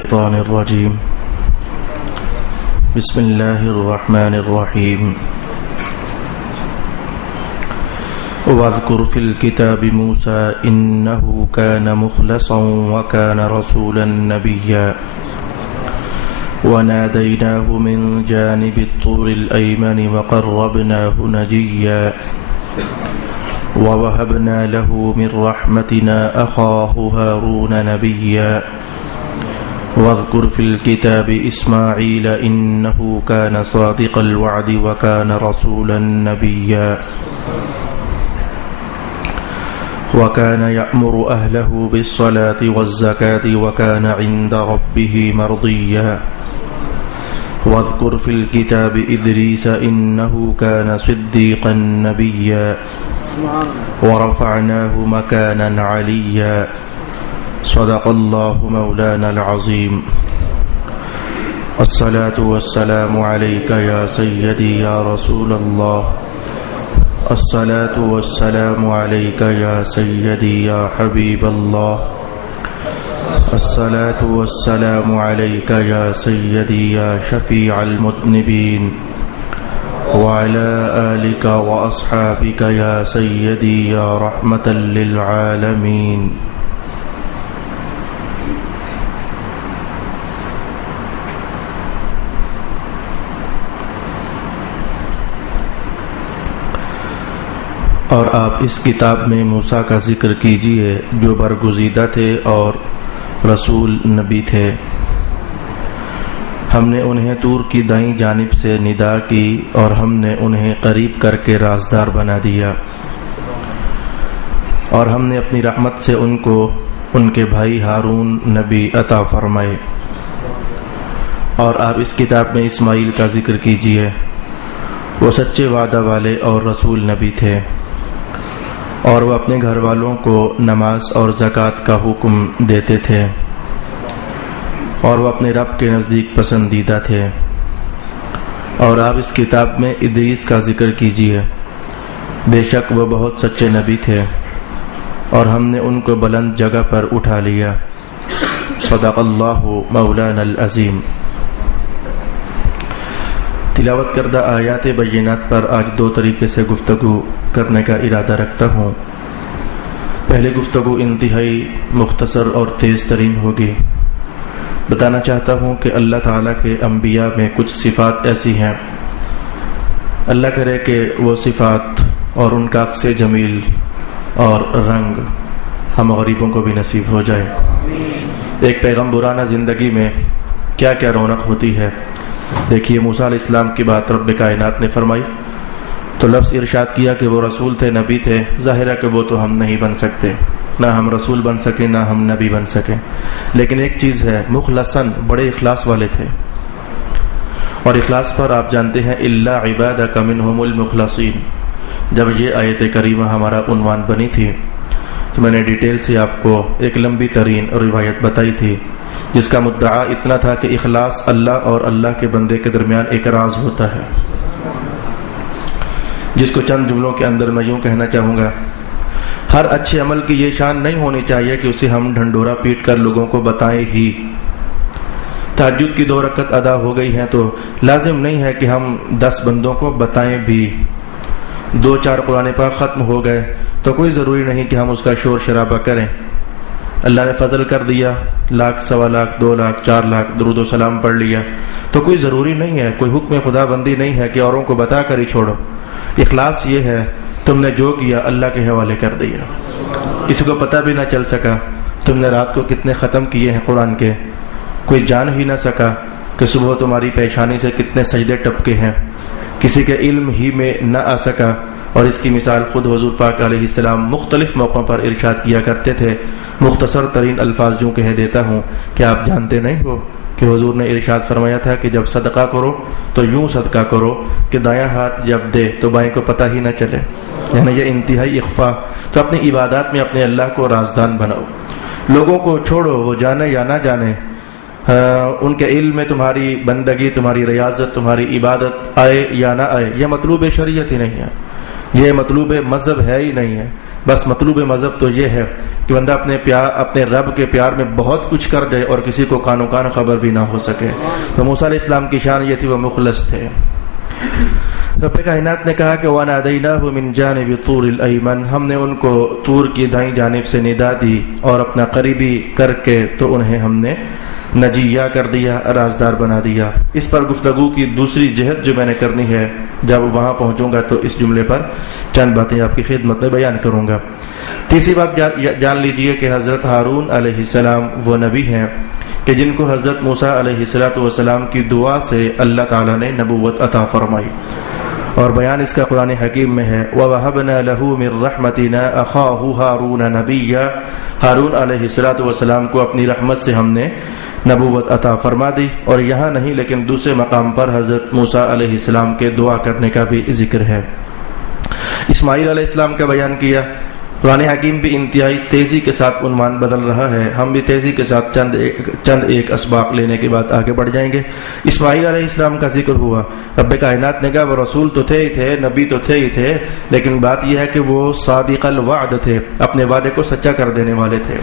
الشيطان الرجيم بسم الله الرحمن الرحيم واذكر في الكتاب موسى إنه كان مخلصا وكان رسولا نبيا وناديناه من جانب الطور الأيمن وقربناه نجيا ووهبنا له من رحمتنا أخاه هارون نبيا واذكر في الكتاب إسماعيل إنه كان صادق الوعد وكان رسولا نبيا وكان يأمر أهله بالصلاة والزكاة وكان عند ربه مرضيا واذكر في الكتاب إدريس إنه كان صديقا نبيا ورفعناه مكانا عليا صدق الله مولانا العظيم. الصلاة والسلام عليك يا سيدي يا رسول الله. الصلاة والسلام عليك يا سيدي يا حبيب الله. الصلاة والسلام عليك يا سيدي يا شفيع المذنبين وعلى آلك وأصحابك يا سيدي يا رحمة للعالمين. اور آپ اس کتاب میں موسیٰ کا ذکر کیجئے جو برگزیدہ تھے اور رسول نبی تھے. ہم نے انہیں طور کی دائیں جانب سے ندا کی اور ہم نے انہیں قریب کر کے رازدار بنا دیا اور ہم نے اپنی رحمت سے ان کو ان کے بھائی ہارون نبی عطا فرمائے. اور آپ اس کتاب میں اسماعیل کا ذکر کیجئے، وہ سچے وعدہ والے اور رسول نبی تھے اور وہ اپنے گھر والوں کو نماز اور زکوٰۃ کا حکم دیتے تھے اور وہ اپنے رب کے نزدیک پسندیدہ تھے. اور آپ اس کتاب میں ادریس کا ذکر کیجئے، بے شک وہ بہت سچے نبی تھے اور ہم نے ان کو بلند جگہ پر اٹھا لیا. صدق اللہ مولانا العظیم. تلاوت کردہ آیات بینات پر آج دو طریقے سے گفتگو کرنے کا ارادہ رکھتا ہوں. پہلے گفتگو انتہائی مختصر اور تیز ترین ہوگی. بتانا چاہتا ہوں کہ اللہ تعالیٰ کے انبیاء میں کچھ صفات ایسی ہیں، اللہ کرے کہ وہ صفات اور ان کا عکس جمیل اور رنگ ہم غریبوں کو بھی نصیب ہو جائے. ایک پیغمبرانہ زندگی میں کیا کیا رونق ہوتی ہے. دیکھیے موسیٰ علیہ السلام کی بات رب کائنات نے فرمائی تو لفظ ارشاد کیا کہ وہ رسول تھے، نبی تھے. ظاہر ہے کہ وہ تو ہم نہیں بن سکتے، نہ ہم رسول بن سکے نہ ہم نبی بن سکے. لیکن ایک چیز ہے، مخلصاً بڑے اخلاص والے تھے. اور اخلاص پر آپ جانتے ہیں الا عبادک منہم المخلصین. جب یہ آیت کریمہ ہمارا عنوان بنی تھی تو میں نے ڈیٹیل سے آپ کو ایک لمبی ترین روایت بتائی تھی جس کا مدعا اتنا تھا کہ اخلاص اللہ اور اللہ کے بندے کے درمیان ایک راز ہوتا ہے، جس کو چند جملوں کے اندر میں یوں کہنا چاہوں گا. ہر اچھے عمل کی یہ شان نہیں ہونی چاہیے کہ اسے ہم ڈھنڈورا پیٹ کر لوگوں کو بتائیں ہی. تہجد کی 2 رکعت ادا ہو گئی ہیں تو لازم نہیں ہے کہ ہم 10 بندوں کو بتائیں بھی. 2-4 قرآن پاک ختم ہو گئے تو کوئی ضروری نہیں کہ ہم اس کا شور شرابہ کریں. اللہ نے فضل کر دیا، 1 لاکھ 1.25 لاکھ 2 لاکھ 4 لاکھ درود و سلام پڑھ لیا تو کوئی ضروری نہیں ہے، کوئی حکم خدا بندی نہیں ہے کہ اوروں کو بتا کر ہی چھوڑو. اخلاص یہ ہے تم نے جو کیا اللہ کے حوالے کر دیا، کسی کو پتہ بھی نہ چل سکا تم نے رات کو کتنے ختم کیے ہیں قرآن کے، کوئی جان ہی نہ سکا کہ صبح تمہاری پیشانی سے کتنے سجدے ٹپکے ہیں، کسی کے علم ہی میں نہ آ سکا. اور اس کی مثال خود حضور پاک علیہ السلام مختلف موقعوں پر ارشاد کیا کرتے تھے. مختصر ترین الفاظ یوں کہہ دیتا ہوں کہ آپ جانتے نہیں ہو کہ حضور نے ارشاد فرمایا تھا کہ جب صدقہ کرو تو یوں صدقہ کرو کہ دایاں ہاتھ جب دے تو بائیں کو پتہ ہی نہ چلے. یعنی یہ انتہائی اخفا. تو اپنی عبادات میں اپنے اللہ کو رازدان بناؤ، لوگوں کو چھوڑو وہ جانے یا نہ جانے، ان کے علم میں تمہاری بندگی، تمہاری ریاضت، تمہاری عبادت آئے یا نہ آئے، یہ مطلوب شریعت ہی نہیں ہے. یہ مطلوب مذہب ہے ہی نہیں ہے. بس مطلوب مذہب تو یہ ہے کہ بندہ اپنے رب کے پیار میں بہت کچھ کر دے اور کسی کو کانو کان خبر بھی نہ ہو سکے. تو موسیٰ علیہ السلام کی شان یہ تھی، وہ مخلص تھے. رب کائنات نے کہا کہ وَنَادَيْنَاهُ مِنْ جَانِبِ طُورِ الْأَيْمَنِ، ہم نے ان کو طور کی دائیں جانب سے ندا دی اور اپنا قریبی کر کے تو انہیں ہم نے نجیہ کر دیا، رازدار بنا دیا. اس پر گفتگو کی دوسری جہت جو میں نے کرنی ہے، جب وہاں پہنچوں گا تو اس جملے پر چند باتیں آپ کی خدمت میں بیان کروں گا. تیسری بات جان لیجئے کہ حضرت ہارون علیہ السلام وہ نبی ہیں کہ جن کو حضرت موسیٰ علیہ السلام کی دعا سے اللہ تعالیٰ نے نبوت عطا فرمائی، اور بیان اس کا قرآن حکیم میں ہے. وَوَهَبْنَا لَهُ مِن رَحْمَتِنَا أَخَاهُ هَارُونَ نَبِيًّا، ہارون علیہ السلام کو اپنی رحمت سے ہم نے نبوت عطا فرما دی. اور یہاں نہیں لیکن دوسرے مقام پر حضرت موسیٰ علیہ السلام کے دعا کرنے کا بھی ذکر ہے. اسماعیل علیہ السلام کا بیان کیا. قرآن حکیم بھی انتہائی تیزی کے ساتھ عنوان بدل رہا ہے. ہم بھی تیزی کے ساتھ چند ایک اسباق لینے کے بعد آگے بڑھ جائیں گے. اسماعیل علیہ السلام کا ذکر ہوا. رب کائنات نے کہا وہ رسول تو تھے ہی تھے، نبی تو تھے ہی تھے، لیکن بات یہ ہے کہ وہ صادق الوعد تھے، اپنے وعدے کو سچا کر دینے والے تھے.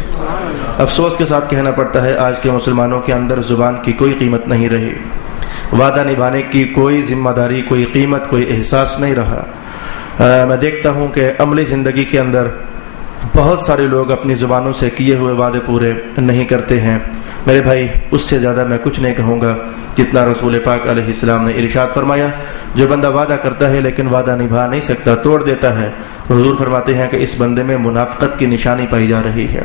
افسوس کے ساتھ کہنا پڑتا ہے آج کے مسلمانوں کے اندر زبان کی کوئی قیمت نہیں رہی، وعدہ نبھانے کی کوئی ذمہ داری، کوئی قیمت، کوئی احساس نہیں رہا. میں دیکھتا ہوں کہ عملی زندگی کے اندر بہت سارے لوگ اپنی زبانوں سے کیے ہوئے وعدے پورے نہیں کرتے ہیں. میرے بھائی، اس سے زیادہ میں کچھ نہیں کہوں گا جتنا رسول پاک علیہ السلام نے ارشاد فرمایا، جو بندہ وعدہ کرتا ہے لیکن وعدہ نبھا نہیں سکتا، توڑ دیتا ہے، حضور فرماتے ہیں کہ اس بندے میں منافقت کی نشانی پائی جا رہی ہے.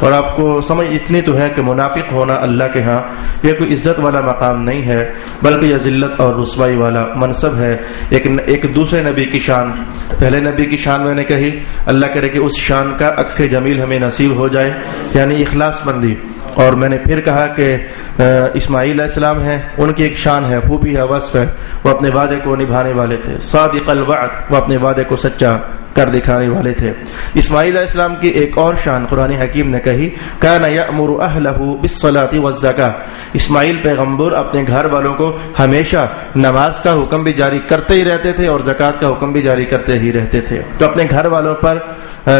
اور آپ کو سمجھ اتنی تو ہے کہ منافق ہونا اللہ کے ہاں یہ کوئی عزت والا مقام نہیں ہے، بلکہ یہ ذلت اور رسوائی والا منصب ہے. ایک دوسرے نبی کی شان، پہلے نبی کی شان میں نے کہی، اللہ کرے کہ اس شان کا عکس جمیل ہمیں نصیب ہو جائے، یعنی اخلاص مندی. اور میں نے پھر کہا کہ اسماعیل علیہ السلام ہیں، ان کی ایک شان ہے، خوبی ہے، وصف ہے، وہ اپنے وعدے کو نبھانے والے تھے. صادق الوعد، وہ اپنے وعدے کو سچا کر دکھانے والے تھے. اسماعیل علیہ السلام کی ایک اور شان قرآن حکیم نے کہی، کان یأمر اہلہ بالصلاۃ والزکاۃ. اسماعیل پیغمبر اپنے گھر والوں کو ہمیشہ نماز کا حکم بھی جاری کرتے ہی رہتے تھے اور زکوٰۃ کا حکم بھی جاری کرتے ہی رہتے تھے. تو اپنے گھر والوں پر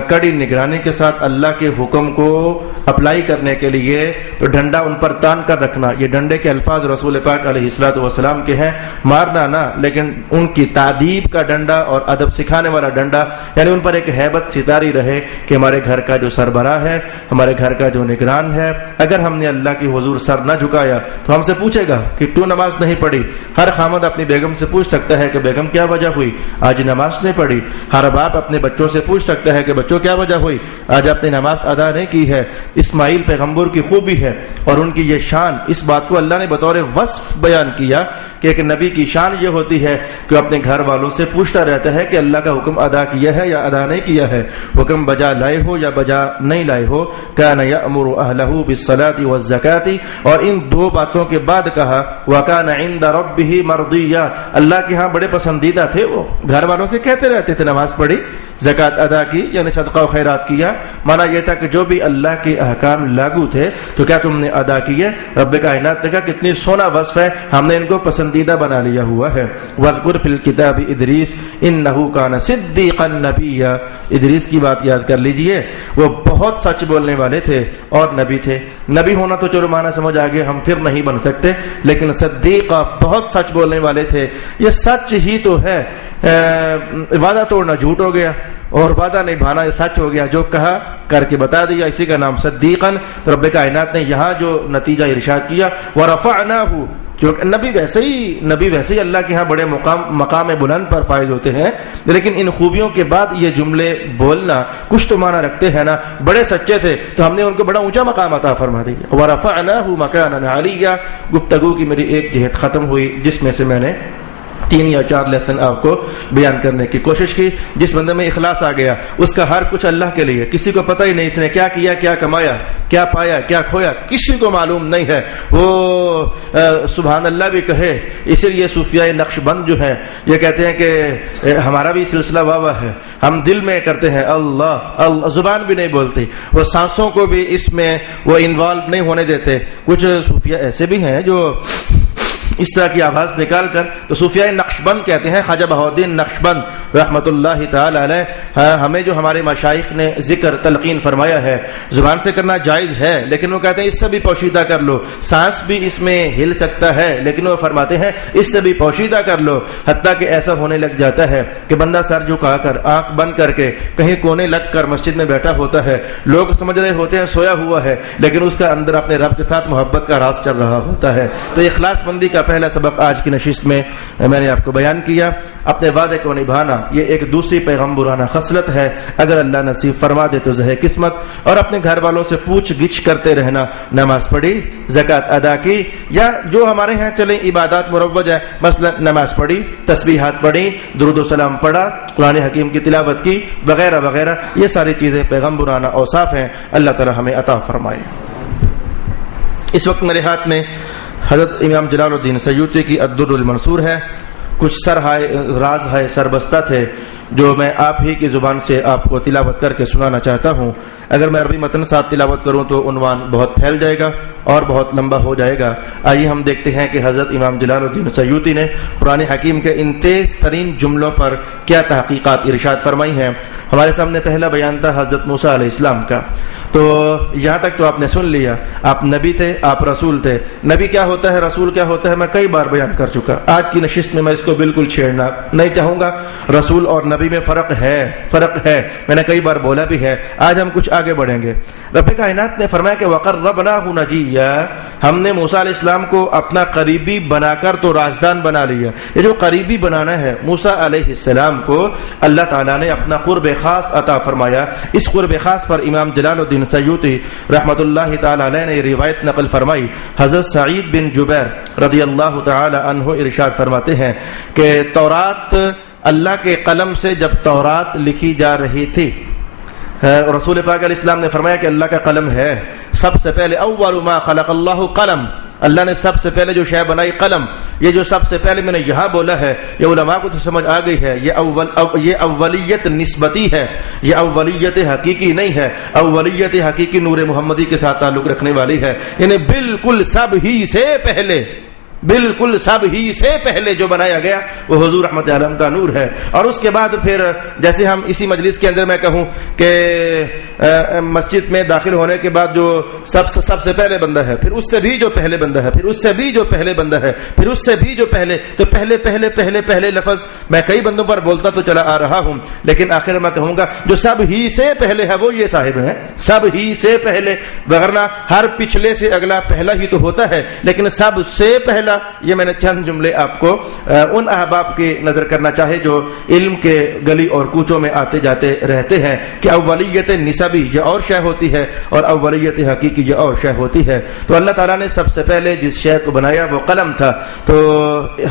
کڑی نگرانی کے ساتھ اللہ کے حکم کو اپلائی کرنے کے لیے تو ڈنڈا ان پر تان کر رکھنا. یہ ڈنڈے کے الفاظ رسول پاک علیہ الصلوۃ والسلام کے ہیں، مارنا نہ، لیکن ان کی تعدیب کا ڈنڈا اور ادب سکھانے والا ڈنڈا، یعنی ان پر ایک ہیبت ستاری رہے کہ ہمارے گھر کا جو سربراہ ہے، ہمارے گھر کا جو نگران ہے، اگر ہم نے اللہ کی حضور سر نہ جھکایا تو ہم سے پوچھے گا کہ کیوں نماز نہیں پڑھی. ہر خامد اپنی بیگم سے پوچھ سکتا ہے کہ بیگم کیا وجہ ہوئی آج نماز نہیں پڑھی. ہر باپ اپنے بچوں سے پوچھ سکتا ہے کہ بچوں کیا وجہ ہوئی آج آپ نے نماز ادا نہیں کی ہے. اسماعیل پیغمبر کی خوبی ہے اور ان کی یہ شان، اس بات کو اللہ نے بطور وصف بیان کیا کہ ایک نبی کی شان یہ ہوتی ہے کہ اپنے گھر والوں سے پوچھتا رہتا ہے کہ اللہ کا حکم ادا کیا ہے یا ادا نہیں کیا ہے، حکم بجا لائے ہو یا بجا نہیں لائے ہو. کان یأمر اہلہ بالصلاۃ والزکاۃ. اور ان دو باتوں کے بعد کہا وکان عند ربہ مرضیہ، اللہ کے ہاں بڑے پسندیدہ تھے. وہ گھر والوں سے کہتے رہتے تھے نماز پڑھی، زکوٰۃ ادا کی، یعنی صدقہ و خیرات کیا. مانا یہ تھا کہ جو بھی اللہ کے احکام لاگو تھے تو کیا تم نے ادا کیے. رب کائنات نے کہا کتنی سونا وصف ہے، ہم نے ان کو پسندیدہ بنا لیا ہوا ہے. واذکر فی الکتاب ادریس انہ کان صدیقا نبیا. ادریس کی بات یاد کر لیجئے، وہ بہت سچ بولنے والے تھے اور نبی تھے. نبی ہونا تو چلو مانا سمجھ آگے، ہم پھر نہیں بن سکتے، لیکن صدیقہ بہت سچ بولنے والے تھے. یہ سچ ہی تو ہے. وعدہ توڑنا جھوٹ ہو گیا اور وعدہ نبھانا یہ سچ ہو گیا. جو کہا کر کے بتا دیا، اسی کا نام صدیقاً. رب کائنات نے یہاں جو نتیجہ ارشاد کیا ورفعناہ، جو نبی ویسے ہی اللہ کے ہاں بڑے مقام بلند پر فائز ہوتے ہیں، لیکن ان خوبیوں کے بعد یہ جملے بولنا کچھ تو معنی رکھتے ہیں نا. بڑے سچے تھے تو ہم نے ان کو بڑا اونچا مقام عطا فرما دیا. ورفعناہ مکانا علیہ. گفتگو کی میری ایک جہت ختم ہوئی جس میں سے میں نے 3 یا 4 لیسن آپ کو بیان کرنے کی کوشش کی. جس بندے میں اخلاص آ گیا، اس کا ہر کچھ اللہ کے لیے، کسی کو پتہ ہی نہیں اس نے کیا کیا، کیا کمایا، کیا پایا، کیا کھویا، کسی کو معلوم نہیں ہے. وہ سبحان اللہ بھی کہے. اسی لیے صوفیاء نقشبند جو ہیں یہ کہتے ہیں کہ ہمارا بھی سلسلہ واہ ہے، ہم دل میں کرتے ہیں اللہ اللہ، زبان بھی نہیں بولتی. وہ سانسوں کو بھی اس میں وہ انوالو نہیں ہونے دیتے. کچھ صوفیاء ایسے بھی ہیں جو اس طرح کی آواز نکال کر، تو صوفیاء نقش نقشبند کہتے ہیں، خواجہ بہاؤالدین نقشبند رحمۃ اللہ تعالی علیہ، ہمیں جو ہمارے مشائخ نے ذکر تلقین فرمایا ہے زبان سے کرنا جائز ہے، لیکن وہ کہتے ہیں اس سے بھی پوشیدہ کر لو، سانس بھی اس میں ہل سکتا ہے، لیکن وہ فرماتے ہیں اس سے بھی پوشیدہ کر لو، حتیٰ کہ ایسا ہونے لگ جاتا ہے کہ بندہ سر جھکا کر آنکھ بند کر کے کہیں کونے لگ کر مسجد میں بیٹھا ہوتا ہے، لوگ سمجھ رہے ہوتے ہیں سویا ہوا ہے، لیکن اس کا اندر اپنے رب کے ساتھ محبت کا راز چل رہا ہوتا ہے۔ تو اخلاص مندی کا پہلا سبق آج کی نشست میں میں نے آپ کو بیان کیا۔ اپنے وعدے کو نبھانا یہ ایک دوسری پیغمبرانہ خصلت ہے، اگر اللہ نصیب فرما دے تو زہ قسمت، اور اپنے گھر والوں سے پوچھ گچھ کرتے رہنا، نماز پڑھی، زکوٰۃ ادا کی، یا جو ہمارے ہاں چلیں عبادات مروج ہے، مثلا نماز پڑھی، تسبیحات پڑھی، درود و سلام پڑھا، قرآن حکیم کی تلاوت کی، وغیرہ وغیرہ، یہ ساری چیزیں پیغمبرانہ اوصاف ہیں، اللہ تعالی ہمیں عطا فرمائے۔ اس وقت میرے ہاتھ میں حضرت امام جلال الدین سیوطی کی الدر المنصور ہے، کچھ راز ہے سربستہ تھے جو میں آپ ہی کی زبان سے آپ کو تلاوت کر کے سنانا چاہتا ہوں۔ اگر میں عربی متن ساتھ تلاوت کروں تو عنوان بہت پھیل جائے گا اور بہت لمبا ہو جائے گا۔ آئیے ہم دیکھتے ہیں کہ حضرت امام جلال الدین سیوطی نے قرآن حکیم کے ان تیز ترین جملوں پر کیا تحقیقات ارشاد فرمائی ہیں۔ ہمارے سامنے پہلا بیان تھا حضرت موسیٰ علیہ السلام کا، تو یہاں تک تو آپ نے سن لیا، آپ نبی تھے، آپ رسول تھے۔ نبی کیا ہوتا ہے، رسول کیا ہوتا ہے، میں کئی بار بیان کر چکا، آج کی نشست میں اس کو بالکل چھیڑنا نہیں چاہوں گا۔ رسول اور نبی میں فرق ہے، میں نے کئی بار بولا بھی ہے۔ آج ہم کچھ آگے بڑھیں گے۔ رب کائنات نے فرمایا کہ وَقَرَّبْنَاهُ نَجِيًّا، ہم نے موسیٰ علیہ السلام کو اپنا قریبی بنا کر تو رازدان بنا لیا۔ یہ جو قریبی بنانا ہے، موسیٰ علیہ السلام کو اللہ تعالیٰ نے اپنا قرب خاص عطا فرمایا۔ اس قرب خاص پر امام جلال الدین سیوطی رحمۃ اللہ تعالی علیہ نے روایت نقل فرمائی۔ حضرت سعید بن جبیر رضی اللہ تعالی عنہ ارشاد فرماتے ہیں کہ تورات اللہ کے قلم سے جب تورات لکھی جا رہی تھی، رسول پاک علیہ السلام نے فرمایا کہ اللہ کا قلم ہے، سب سے پہلے اول ما خلق اللہ قلم، اللہ نے سب سے پہلے جو شے بنائی قلم۔ یہ جو سب سے پہلے میں نے یہاں بولا ہے، یہ علماء کو تو سمجھ آ گئی ہے، یہ اولیت نسبتی ہے، یہ اولیت حقیقی نہیں ہے۔ اولیت حقیقی نور محمدی کے ساتھ تعلق رکھنے والی ہے، یعنی بالکل سب ہی سے پہلے جو بنایا گیا وہ حضور رحمت عالم کا نور ہے۔ اور اس کے بعد پھر جیسے ہم اسی مجلس کے اندر میں کہوں کہ مسجد میں داخل ہونے کے بعد جو سب سے پہلے بندہ ہے، پھر اس سے بھی جو پہلے بندہ ہے، پھر اس سے بھی جو پہلے بندہ ہے، پھر اس سے بھی جو پہلے، تو پہلے لفظ میں کئی بندوں پر بولتا تو چلا آ رہا ہوں، لیکن آخر میں کہوں گا جو سب ہی سے پہلے ہے وہ یہ صاحب ہیں، سب ہی سے پہلے، وغیرہ ہر پچھلے سے اگلا پہلا ہی تو ہوتا ہے، لیکن سب سے پہلا۔ یہ میں نے چند جملے آپ کو ان احباب کی نظر کرنا چاہے جو علم کے گلی اور کوچوں میں آتے جاتے رہتے ہیں کہ اولیت نسبی یہ اور شے ہوتی ہے اور اولیت حقیقی یہ اور شے ہوتی ہے۔ تو اللہ تعالیٰ نے سب سے پہلے جس شے کو بنایا وہ قلم تھا۔ تو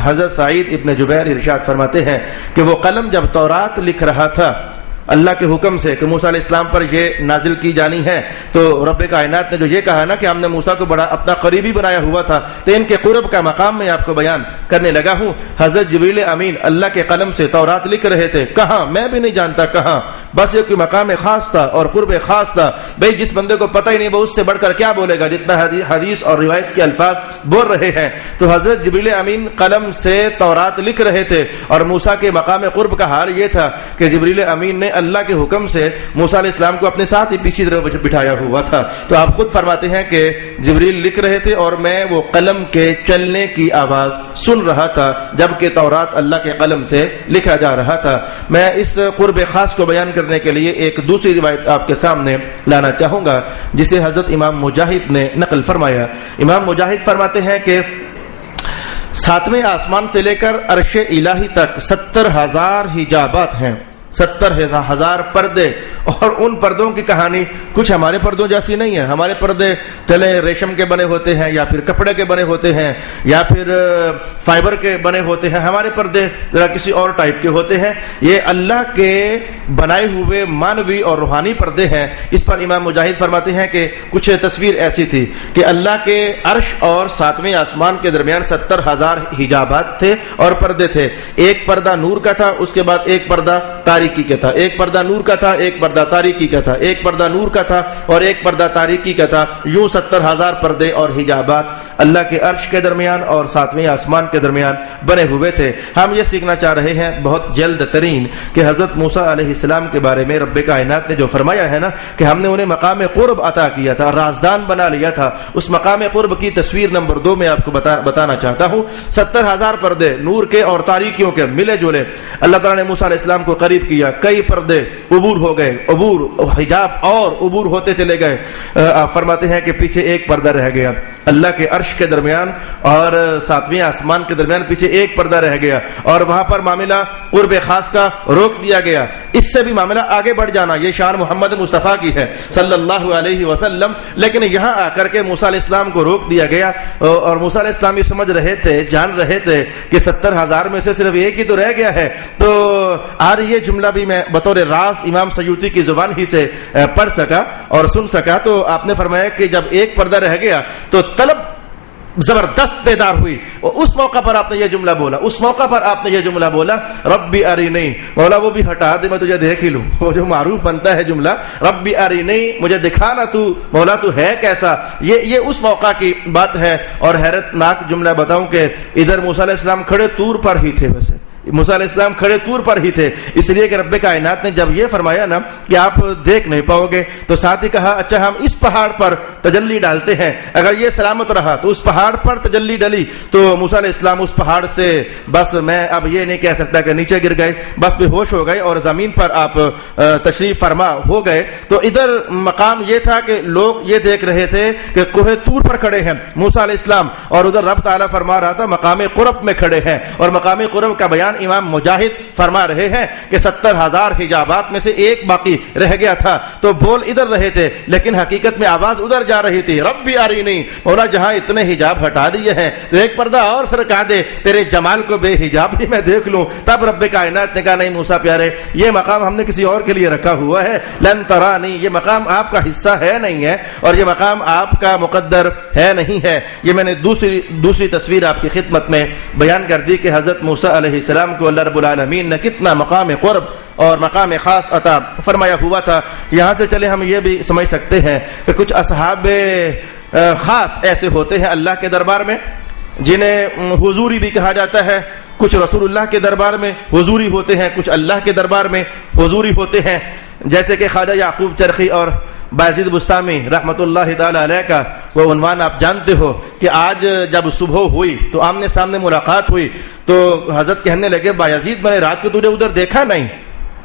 حضرت سعید ابن جبیر ارشاد فرماتے ہیں کہ وہ قلم جب تورات لکھ رہا تھا اللہ کے حکم سے کہ موسیٰ علیہ السلام پر یہ نازل کی جانی ہے، تو رب کائنات نے جو یہ کہا نا کہ ہم نے موسیٰ کو بڑا اپنا قریبی بنایا ہوا تھا، تو ان کے قرب کا مقام میں آپ کو بیان کرنے لگا ہوں۔ حضرت جبریل امین اللہ کے قلم سے تورات لکھ رہے تھے، کہاں میں بھی نہیں جانتا کہاں، بس یہ کوئی مقام خاص تھا اور قرب خاص تھا۔ بھئی جس بندے کو پتہ ہی نہیں وہ اس سے بڑھ کر کیا بولے گا جتنا حدیث اور روایت کے الفاظ بول رہے ہیں۔ تو حضرت جبریل امین قلم سے تورات لکھ رہے تھے، اور موسیٰ کے مقام قرب کا حال یہ تھا کہ جبریل امین نے اللہ کے حکم سے موسیٰ علیہ السلام کو اپنے ساتھ ہی پیچھے طرف بٹھایا ہوا تھا۔ تو آپ خود فرماتے ہیں کہ جبریل لکھ رہے تھے اور میں وہ قلم کے چلنے کی آواز سن رہا تھا، جبکہ تورات اللہ کے قلم سے لکھا جا رہا تھا۔ میں اس قرب خاص کو بیان کرنے کے لیے ایک دوسری روایت آپ کے سامنے لانا چاہوں گا جسے حضرت امام مجاہد نے نقل فرمایا۔ امام مجاہد فرماتے ہیں کہ 7ویں آسمان سے لے کر عرش الہی تک 70,000 حجابات ہیں، 70,000 پردے، اور ان پردوں کی کہانی کچھ ہمارے پردوں جیسی نہیں ہے۔ ہمارے پردے چلے ریشم کے بنے ہوتے ہیں یا پھر کپڑے کے بنے ہوتے ہیں یا پھر فائبر کے بنے ہوتے ہیں، ہمارے پردے ذرا کسی اور ٹائپ کے ہوتے ہیں۔ یہ اللہ کے بنائے ہوئے مانوی اور روحانی پردے ہیں۔ اس پر امام مجاہد فرماتے ہیں کہ کچھ تصویر ایسی تھی کہ اللہ کے عرش اور 7ویں آسمان کے درمیان 70,000 حجابات تھے اور پردے تھے۔ ایک پردہ نور کا تھا، اس کے بعد ایک پردہ تاریکی تاریکی کا تھا، ایک پردہ نور کا تھا، ایک پردہ تاریکی کا تھا، ایک پردہ نور کا تھا اور ایک پردہ تاریکی کا تھا. یوں 70,000 پردے اور حجابات اللہ کے عرش کے درمیان اور 7ویں آسمان کے درمیان بنے ہوئے تھے. ہم یہ سیکھنا چاہ رہے ہیں بہت جلد ترین کہ حضرت موسیٰ علیہ السلام کے بارے میں رب کائنات نے جو فرمایا ہے نا کہ ہم نے انہیں مقام قرب عطا کیا تھا، رازدان بنا لیا تھا. اس مقام قرب کی تصویر نمبر 2 میں آپ کو بتانا چاہتا ہوں. 70,000 پردے نور کے اور تاریکیوں کے ملے جلے اللہ تعالیٰ نے موسیٰ علیہ السلام کو قریب کیا. کئی پردے عبور ہو گئے، عبور حجاب اور عبور ہوتے چلے گئے. آپ فرماتے ہیں کہ پیچھے ایک پردہ رہ گیا، اللہ کے عرش کے درمیان اور 7ویں آسمان کے درمیان پیچھے ایک پردہ رہ گیا اور وہاں پر معاملہ قرب خاص کا روک دیا گیا. اس سے بھی معاملہ آگے بڑھ جانا یہ شان محمد مصطفیٰ کی ہے صلی اللہ علیہ وسلم. لیکن یہاں آ کر کے موسیٰ علیہ السلام کو روک دیا گیا اور موسیٰ علیہ السلام یہ سمجھ رہے تھے، جان رہے تھے کہ 70,000 میں سے صرف ایک ہی تو رہ گیا ہے. تو آج یہ جملہ بھی میں بطور راز امام سیوطی کی زبان ہی سے پڑھ سکا اور سن سکا. تو آپ نے فرمایا کہ جب ایک پردہ رہ گیا تو طلب زبردست بیدار ہوئی اور اس موقع پر آپ نے یہ جملہ بولا، اس موقع پر آپ نے یہ جملہ بولا ربی ارینی، مولا وہ بھی ہٹا دے میں تجھے دیکھ ہی لوں. وہ جو معروف بنتا ہے جملہ ربی ارینی، مجھے دکھانا تو مولا تو ہے کیسا. یہ اس موقع کی بات ہے. اور حیرت ناک جملہ بتاؤں کہ ادھر موسیٰ علیہ السلام کھڑے طور پر ہی تھے. ویسے موسیٰ علیہ السلام کھڑے طور پر ہی تھے، اس لیے کہ رب کائنات نے جب یہ فرمایا نا کہ آپ دیکھ نہیں پاؤ گے تو ساتھ ہی کہا اچھا ہم اس پہاڑ پر تجلی ڈالتے ہیں. اگر یہ سلامت رہا تو اس پہاڑ پر تجلی ڈلی تو موسیٰ علیہ السلام اس پہاڑ سے بس میں اب یہ نہیں کہہ سکتا کہ نیچے گر گئے، بس بے ہوش ہو گئے اور زمین پر آپ تشریف فرما ہو گئے. تو ادھر مقام یہ تھا کہ لوگ یہ دیکھ رہے تھے کہ کوہ طور پر کھڑے ہیں موسیٰ علیہ السلام اور ادھر رب تعالیٰ فرما رہا تھا مقام قرب میں کھڑے ہیں. اور مقام قرب کا بیان امام مجاہد فرما رہے ہیں کہ 70,000 حجابات میں سے ایک باقی رہ گیا تھا. تو بول ادھر رہے تھے لیکن حقیقت میں آواز ادھر جا رہی تھی ربی ارینی، مولا جہاں اتنے حجاب ہٹا دیے ہیں تو ایک پردہ اور سرکا دے، تیرے جمال کو بے حجاب بھی میں دیکھ لوں. تب رب کائنات نے کہا نہیں موسیٰ پیارے، یہ مقام ہم نے کسی اور کے لیے رکھا ہوا ہے. لن ترانی، یہ مقام آپ کا حصہ ہے نہیں ہے اور یہ مقام آپ کا مقدر ہے نہیں ہے. یہ میں نے دوسری تصویر آپ کی خدمت میں بیان کر دی کہ حضرت موسیٰ علیہ السلام کو اللہ رب العالمین نے کتنا مقام قرب اور مقام خاص عطا فرمایا ہوا تھا. یہاں سے چلے ہم یہ بھی سمجھ سکتے ہیں کہ کچھ اصحاب خاص ایسے ہوتے ہیں اللہ کے دربار میں جنہیں حضوری بھی کہا جاتا ہے. کچھ رسول اللہ کے دربار میں حضوری ہوتے ہیں، کچھ اللہ کے دربار میں حضوری ہوتے ہیں. جیسے کہ خواجہ یعقوب چرخی اور بایزید بستامی رحمت اللہ تعالی علیہ کا وہ عنوان آپ جانتے ہو کہ آج جب صبح ہوئی تو آمنے سامنے ملاقات ہوئی تو حضرت کہنے لگے بایزید میں نے رات کو تجھے ادھر دیکھا نہیں،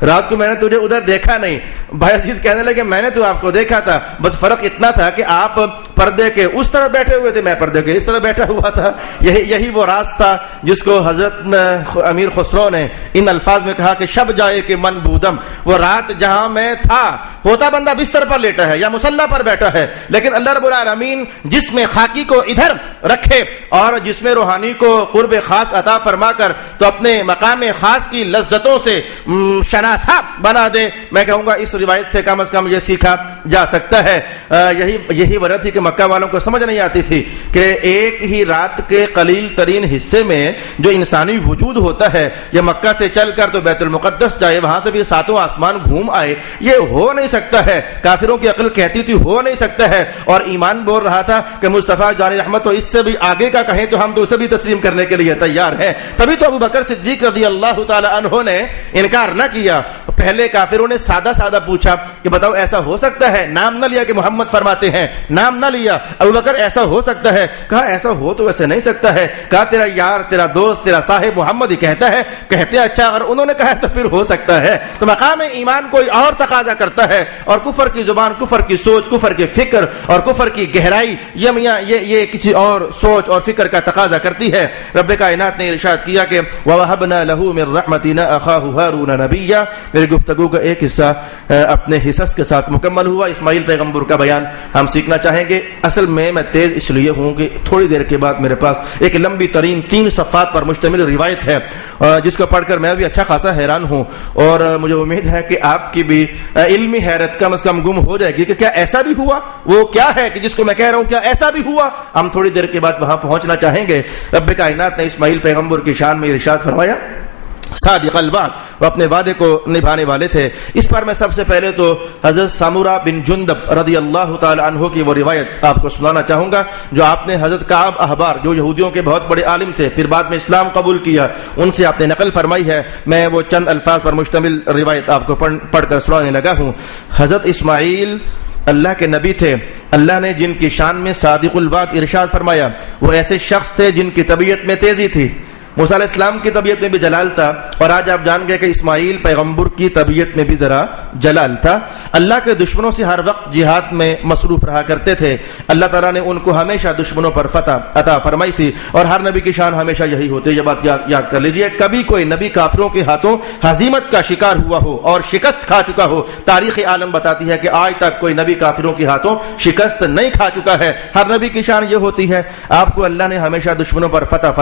رات کو میں نے تجھے ادھر دیکھا نہیں. بایزید کہنے لگے میں نے تو آپ کو دیکھا تھا، بس فرق اتنا تھا کہ آپ پردے کے اس طرح بیٹھے ہوئے تھے، میں پردے کے اس طرح بیٹھا ہوا تھا. یہی وہ راز تھا جس کو حضرت امیر خسرو نے ان الفاظ میں کہا کہ شب جائے کہ من بودم، وہ رات جہاں میں تھا. ہوتا بندہ بستر پر لیٹا ہے یا مصلی پر بیٹھا ہے، لیکن اللہ رب العالمین جس میں خاکی کو ادھر رکھے اور جس میں روحانی کو قرب خاص عطا فرما کر تو اپنے مقام خاص کی لذتوں سے شناسا بنا دے. میں کہوں گا اس روایت سے کم از کم یہ سیکھا جا سکتا ہے. یہی وجہ تھی کہ مکہ والوں کو سمجھ نہیں آتی تھی کہ ایک ہی رات کے قلیل ترین حصے میں جو انسانی وجود ہوتا ہے یہ مکہ سے چل کر تو بیت المقدس جائے، وہاں سے بھی 7 آسمان گھوم آئے، یہ ہو نہیں سکتا ہے. کافروں کی عقل کہتی تھی ہو نہیں سکتا ہے اور ایمان بول رہا تھا کہ مصطفیٰ جان رحمت تو اس سے بھی آگے کا کہیں تو ہم تو اسے بھی تسلیم کرنے کے لیے تیار ہیں. تبھی تو ابو بکر صدیق رضی اللہ تعالی عنہ نے انکار نہ کیا. پہلے کافروں نے سادہ پوچھا کہ بتاؤ ایسا ہو سکتا ہے؟ نام نہ لیا کہ محمد فرماتے ہیں، نام نہ لیا. ابو بکر ایسا ہو سکتا ہے؟ کہا ایسا ہو تو ویسے نہیں سکتا ہے. کہا تیرا یار، تیرا دوست، تیرا صاحب محمد ہی کہتا ہے. کہتے اچھا اگر انہوں نے کہا تو پھر ہو سکتا ہے. تو مقام ایمان کوئی اور تقاضا کرتا ہے اور کفر کی زبان، کفر کی سوچ، کفر کی فکر اور کفر کی گہرائی یہ کسی اور سوچ اور فکر کا تقاضا کرتی ہے. رب کائنات نے ارشاد کیا کہ وَوَهَبْنَا لَهُ مِن رَحْمَتِنَا أَخَاهُ هَارُونَ نَبِيًّا. میری گفتگو کا ایک حصہ اپنے حصص کے ساتھ مکمل ہوا. اسماعیل پیغمبر کا بیان ہم سیکھنا چاہیں گے. اصل میں تیز اس لیے ہوں کہ تھوڑی دیر کے بعد میرے پاس ایک لمبی ترین 3 صفحات پر مشتمل روایت ہے جس کو پڑھ کر میں بھی اچھا خاصا حیران ہوں اور مجھے امید ہے کہ آپ کی بھی علمی حیرت کم از کم گم ہو جائے گی کہ کیا ایسا بھی ہوا، وہ کیا ہے کہ جس کو میں کہہ رہا ہوں کیا ایسا بھی ہوا. ہم تھوڑی دیر کے بعد وہاں پہنچنا چاہیں گے. رب کائنات نے اسماعیل پیغمبر کی شان میں ارشاد فرمایا صادق الوعد، وہ اپنے وعدے کو نبھانے والے تھے۔ اس پر میں سب سے پہلے تو حضرت سامورہ بن جندب رضی اللہ تعالی عنہ کی وہ روایت آپ کو سنانا چاہوں گا جو آپ نے حضرت کعب احبار جو یہودیوں کے بہت بڑے عالم تھے، پھر بعد میں اسلام قبول کیا، ان سے آپ نے نقل فرمائی ہے۔ میں وہ چند الفاظ پر مشتمل روایت آپ کو پڑھ کر سنانے لگا ہوں۔ حضرت اسماعیل اللہ کے نبی تھے، اللہ نے جن کی شان میں صادق الوعد ارشاد فرمایا، وہ ایسے شخص تھے جن کی طبیعت میں تیزی تھی۔ موسیٰ علیہ السلام کی طبیعت میں بھی جلال تھا، اور آج آپ جان گئے کہ اسماعیل پیغمبر کی طبیعت میں بھی ذرا جلال تھا۔ اللہ کے دشمنوں سے ہر وقت جہاد میں مصروف رہا کرتے تھے، اللہ تعالیٰ نے ان کو ہمیشہ دشمنوں پر فتح عطا فرمائی تھی، اور ہر نبی کی شان ہمیشہ یہی ہوتی ہے۔ یہ بات یاد کر لیجئے، کبھی کوئی نبی کافروں کے ہاتھوں ہزیمت کا شکار ہوا ہو اور شکست کھا چکا ہو، تاریخ عالم بتاتی ہے کہ آج تک کوئی نبی کافروں کے ہاتھوں شکست نہیں کھا چکا ہے۔ ہر نبی کی شان یہ ہوتی ہے، آپ کو اللہ نے ہمیشہ دشمنوں پر فتح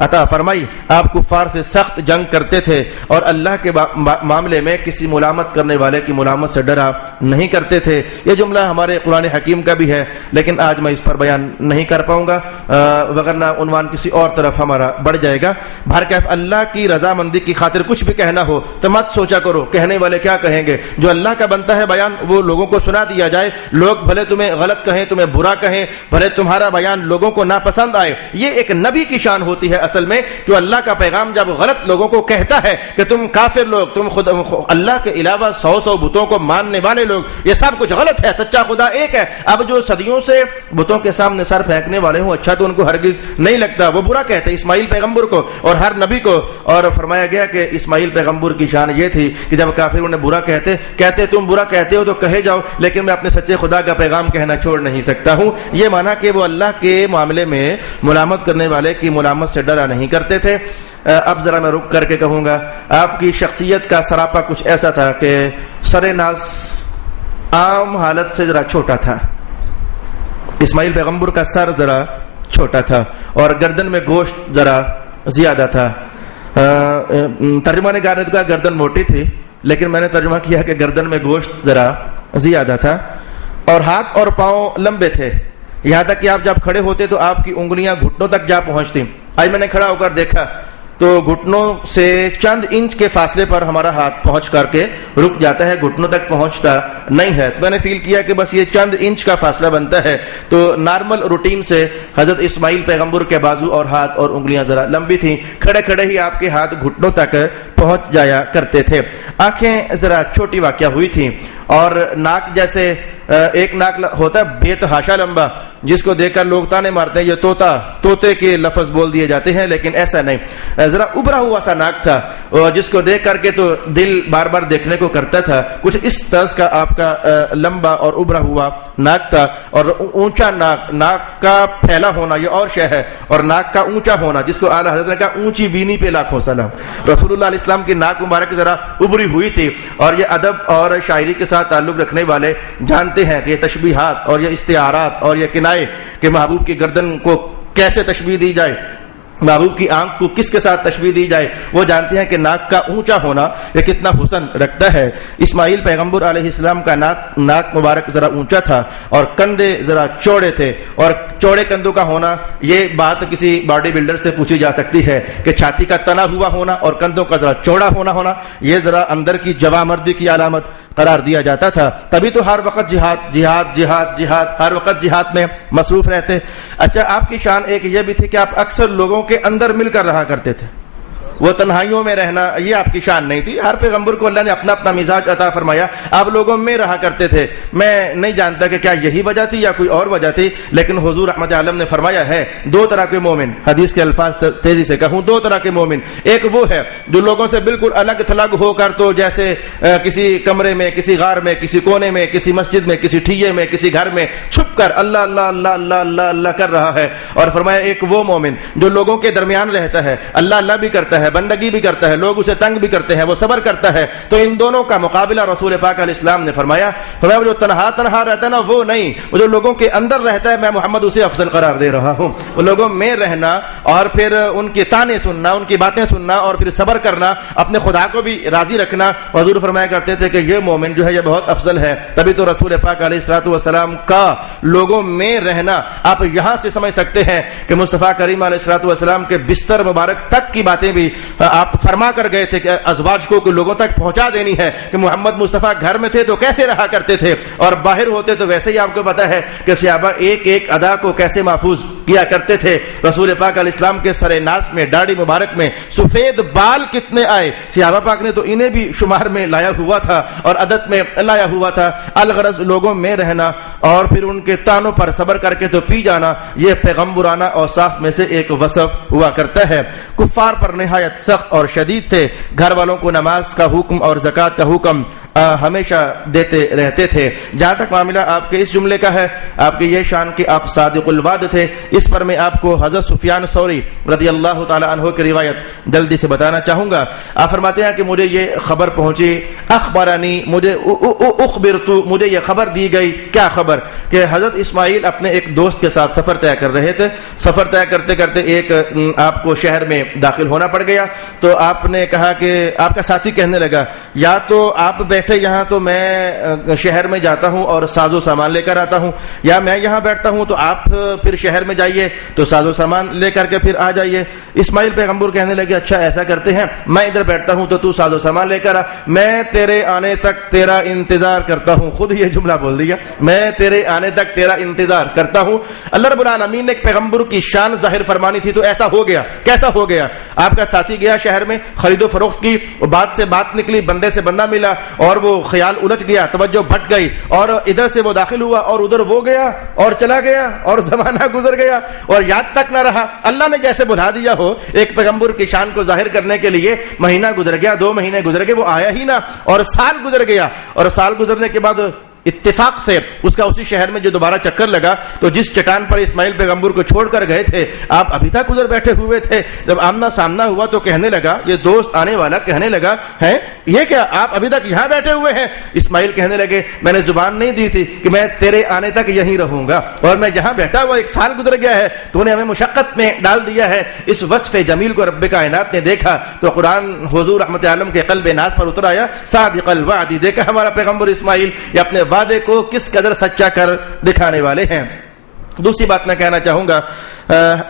عطا فرمائی، آپ کفار سے سخت جنگ کرتے تھے، اور اللہ کے معاملے میں کسی ملامت کرنے والے کی ملامت سے ڈرا نہیں کرتے تھے۔ یہ جملہ ہمارے قرآن حکیم کا بھی ہے، لیکن آج میں اس پر بیان نہیں کر پاؤں گا، وگرنہ عنوان کسی اور طرف ہمارا بڑھ جائے گا۔ بہرکیف اللہ کی رضامندی کی خاطر کچھ بھی کہنا ہو تو مت سوچا کرو کہنے والے کیا کہیں گے، جو اللہ کا بنتا ہے بیان وہ لوگوں کو سنا دیا جائے، لوگ بھلے تمہیں غلط کہیں، تمہیں برا کہیں، بھلے تمہارا بیان لوگوں کو ناپسند آئے، یہ ایک نبی کی شان ہوتی ہے اصل میں، کہ اللہ کا پیغام جب غلط لوگوں کو کہتا ہے کہ تم کافر لوگ، تم خود اللہ کے علاوہ 100 بتوں کو ماننے والے لوگ، یہ سب کچھ غلط ہے، سچا خدا ایک ہے۔ اب جو صدیوں سے بتوں کے سامنے سر پھینکنے والے ہوں، اچھا تو ان کو ہرگز نہیں لگتا، وہ برا کہتے اسماعیل پیغمبر کو اور ہر نبی کو، اور فرمایا گیا کہ اسماعیل پیغمبر کی شان یہ تھی کہ جب کافر انہیں برا کہتے تم برا کہتے ہو تو کہے جاؤ، لیکن میں اپنے سچے خدا کا پیغام کہنا چھوڑ نہیں سکتا ہوں۔ یہ مانا کہ وہ اللہ کے معاملے میں ملامت کرنے والے کی ملامت سے ڈرا نہیں کرتے تھے۔ اب ذرا میں رک کر کے کہوں گا، آپ کی شخصیت کا سراپا کچھ ایسا تھا کہ سر ناز عام حالت سے ذرا چھوٹا تھا۔ اسماعیل پیغمبر کا سر ذرا چھوٹا تھا اور گردن میں گوشت ذرا زیادہ تھا۔ ترجمہ نے کہا گردن موٹی تھی، لیکن میں نے ترجمہ کیا کہ گردن میں گوشت ذرا زیادہ تھا، اور ہاتھ اور پاؤں لمبے تھے، یہاں تک کہ آپ جب کھڑے ہوتے تو آپ کی انگلیاں گھٹنوں تک جا پہنچتی۔ آج میں نے کھڑا ہو کر دیکھا تو گھٹنوں سے چند انچ کے فاصلے پر ہمارا ہاتھ پہنچ کر کے رک جاتا ہے، گھٹنوں تک پہنچتا نہیں ہے۔ تو میں نے فیل کیا کہ بس یہ چند انچ کا فاصلہ بنتا ہے۔ تو نارمل روٹین سے حضرت اسماعیل پیغمبر کے بازو اور ہاتھ اور انگلیاں ذرا لمبی تھیں، کھڑے کھڑے ہی آپ کے ہاتھ گھٹنوں تک پہنچ جایا کرتے تھے۔ آنکھیں ذرا چھوٹی واقع ہوئی تھیں، اور ناک جیسے ایک ناک ہوتا ہے بے تحاشا لمبا، جس کو دیکھ کر لوگ تانے مارتے ہیں یہ طوطے کے لفظ بول دیے جاتے ہیں، لیکن ایسا نہیں، ذرا ابھرا ہوا سا ناک تھا، جس کو دیکھ کر کے تو دل بار بار دیکھنے کو کرتا تھا۔ کچھ اس طرز کا آپ کا لمبا اور ابھرا ہوا ناک تھا، اور اونچا ناک کا پھیلا ہونا یہ اور شے ہے، اور ناک کا اونچا ہونا جس کو اعلیٰ حضرت نے کہا اونچی بینی پہ لاکھوں سلام۔ رسول اللہ علیہ السلام کی ناک مبارک ذرا ابھری ہوئی تھی، اور یہ ادب اور شاعری کے ساتھ تعلق رکھنے والے جانتے ہیں کہ یہ تشبیہات اور یہ استعارات اور یہ کنائے کہ محبوب کی گردن کو کیسے تشبیہ دی جائے، محبوب کی آنکھ کو کس کے ساتھ تشبیہ دی جائے، وہ جانتے ہیں کہ ناک کا اونچا ہونا یہ کتنا حسن رکھتا ہے۔ اسماعیل پیغمبر علیہ السلام کا ناک مبارک ذرا اونچا تھا، اور کندھے ذرا چوڑے تھے، اور چوڑے کندھوں کا ہونا یہ بات کسی باڈی بلڈر سے پوچھی جا سکتی ہے کہ چھاتی کا تنا ہوا ہونا اور کندھوں کا ذرا چوڑا ہونا یہ ذرا اندر کی جوامردی کی علامت قرار دیا جاتا تھا۔ تبھی تو ہر وقت جہاد ہر وقت جہاد میں مصروف رہتے۔ اچھا، آپ کی شان ایک یہ بھی تھی کہ آپ اکثر لوگوں کے اندر مل کر رہا کرتے تھے، وہ تنہائیوں میں رہنا یہ آپ کی شان نہیں تھی۔ ہر پیغمبر کو اللہ نے اپنا اپنا مزاج عطا فرمایا، آپ لوگوں میں رہا کرتے تھے۔ میں نہیں جانتا کہ کیا یہی وجہ تھی یا کوئی اور وجہ تھی، لیکن حضور رحمت عالم نے فرمایا ہے دو طرح کے مومن، حدیث کے الفاظ تیزی سے کہوں، دو طرح کے مومن، ایک وہ ہے جو لوگوں سے بالکل الگ تھلگ ہو کر تو جیسے کسی کمرے میں، کسی غار میں، کسی کونے میں، کسی مسجد میں، کسی ٹھیے میں، کسی گھر میں چھپ کر اللہ اللہ اللہ اللہ اللہ اللہ کر رہا ہے، اور فرمایا ایک وہ مومن جو لوگوں کے درمیان رہتا ہے، اللہ اللہ بھی کرتا ہے، بندگی بھی کرتا ہے، لوگ اسے تنگ بھی کرتے ہیں، وہ صبر کرتا ہے۔ تو ان دونوں کا مقابلہ رسول پاک علیہ السلام نے فرمایا وہ جو تنہا رہتا ہے نا وہ نہیں، وہ جو لوگوں کے اندر رہتا ہے میں محمد اسے افضل قرار دے رہا ہوں۔ وہ لوگوں میں رہنا اور پھر ان کے تانے سننا، ان کی باتیں سننا، اور پھر صبر کرنا، اپنے خدا کو بھی راضی رکھنا۔ حضور فرمایا کرتے تھے کہ یہ مومن جو ہے یہ بہت افضل ہے۔ تبھی تو رسول پاک علیہ الصلوۃ والسلام کا لوگوں میں رہنا آپ یہاں سے سمجھ سکتے ہیں کہ مصطفیٰ کریم علیہ الصلوۃ والسلام کے بستر مبارک تک کی باتیں بھی آپ فرما کر گئے تھے کہ ازواج کو لوگوں تک پہنچا دینی ہے کہ محمد مصطفیٰ گھر میں تھے تو کیسے رہا کرتے تھے اور باہر ہوتے تو ویسے ہی آپ کو پتا ہے کہ صحابہ ایک ایک ادا کو کیسے محفوظ کیا کرتے تھے. رسول پاک علیہ السلام کے سر ناس میں داڑھی مبارک میں سفید بال کتنے آئے, صحابہ پاک نے تو انہیں بھی شمار میں لایا ہوا تھا اور عدد میں لایا ہوا تھا. الغرض لوگوں میں رہنا اور پھر ان کے تانوں پر صبر کر کے تو پی جانا, یہ پیغمبرانہ اوصاف میں سے ایک وصف ہوا کرتا ہے. کفار پر نہایت سخت اور شدید تھے, گھر والوں کو نماز کا حکم اور زکوٰۃ کا حکم ہمیشہ دیتے رہتے تھے. جہاں تک معاملہ آپ کے اس جملے کا ہے, آپ کی یہ شان کہ آپ صادق الوعد تھے, اس پر میں آپ کو حضرت سفیان ثوری رضی اللہ تعالی عنہ کی روایت جلدی سے بتانا چاہوں گا. آپ فرماتے ہیں کہ مجھے یہ خبر پہنچی, اخبرانی, مجھے اخبرتو, مجھے یہ خبر دی گئی. کیا خبر؟ کہ حضرت اسماعیل اپنے ایک دوست کے ساتھ سفر طے کر رہے تھے. سفر طے کرتے کرتے ایک آپ کو شہر میں داخل ہونا پڑ گیا. تو آپ نے کہا کہ آپ کا ساتھی کہنے لگا یا تو آپ بیٹھے یہاں تو میں شہر میں جاتا ہوں اور ساز و سامان لے کر آتا ہوں, یا میں یہاں بیٹھتا ہوں تو آپ پھر شہر میں جائیے تو ساز و سامان لے کر کے پھر آ جائیے. اسماعیل پیغمبر کہنے لگے اچھا ایسا کرتے ہیں, میں ادھر بیٹھتا ہوں تو ساز و سامان لے کر آ, میں تیرے آنے تک تیرا انتظار کرتا ہوں. خود یہ جملہ بول دیا, میں تیرے آنے تک تیرا انتظار کرتا ہوں. اللہ رب العالمین نے ایک پیغمبر کی شان ظاہر فرمانی تھی تو ایسا ہو گیا. کیسا ہو گیا؟ آپ کا ساتھی گیا شہر میں, خرید و فروخت کی, بات سے بات نکلی, بندے سے بندہ ملا اور وہ خیال الجھ گیا, توجہ بھٹ گئی اور ادھر سے وہ داخل ہوا اور ادھر وہ گیا اور چلا گیا اور زمانہ گزر گیا اور یاد تک نہ رہا. اللہ نے جیسے بلا دیا ہو ایک پیغمبر کی شان کو ظاہر کرنے کے لیے, مہینہ گزر گیا, 2 مہینے گزر گئے, وہ آیا ہی نہ, اور سال گزر گیا, اور سال گزرنے کے بعد اتفاق سے اس کا اسی شہر میں جو دوبارہ چکر لگا تو جس چٹان پر اسماعیل پیغمبر کو چھوڑ کر گئے تھے آپ ابھی تک ادھر بیٹھے ہوئے تھے. جب آمنا سامنا ہوا تو کہنے لگا, یہ دوست آنے والا کہنے لگا ہے یہ کیا آپ ابھی تک یہاں بیٹھے ہوئے ہیں؟ اسماعیل کہنے لگے میں نے زبان نہیں دی تھی کہ میں تیرے آنے تک یہیں رہوں گا, اور میں یہاں بیٹھا ہوا 1 سال گزر گیا ہے, تو نے ہمیں مشقت میں ڈال دیا ہے. اس وصف جمیل کو رب کائنات نے دیکھا تو قرآن حضور رحمت عالم کے قلب ناز پر اتر آیا, صادق الوعد. دیکھا ہمارا پیغمبر اسماعیل یہ اپنے وعدے کو کس قدر سچا کر دکھانے والے ہیں. دوسری بات میں کہنا چاہوں گا,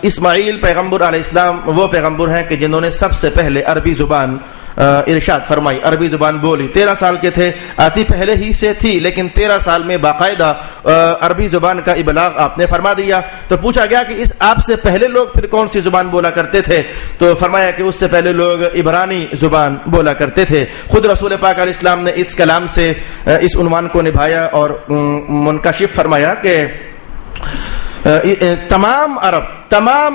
اسماعیل پیغمبر علیہ السلام وہ پیغمبر ہیں کہ جنہوں نے سب سے پہلے عربی زبان ارشاد فرمائی, عربی زبان بولی. 13 سال کے تھے, آتی پہلے ہی سے تھی, لیکن 13 سال میں باقاعدہ عربی زبان کا ابلاغ آپ نے فرما دیا. تو پوچھا گیا کہ اس آپ سے پہلے لوگ پھر کون سی زبان بولا کرتے تھے؟ تو فرمایا کہ اس سے پہلے لوگ عبرانی زبان بولا کرتے تھے. خود رسول پاک علیہ السلام نے اس کلام سے اس عنوان کو نبھایا اور منکشف فرمایا کہ تمام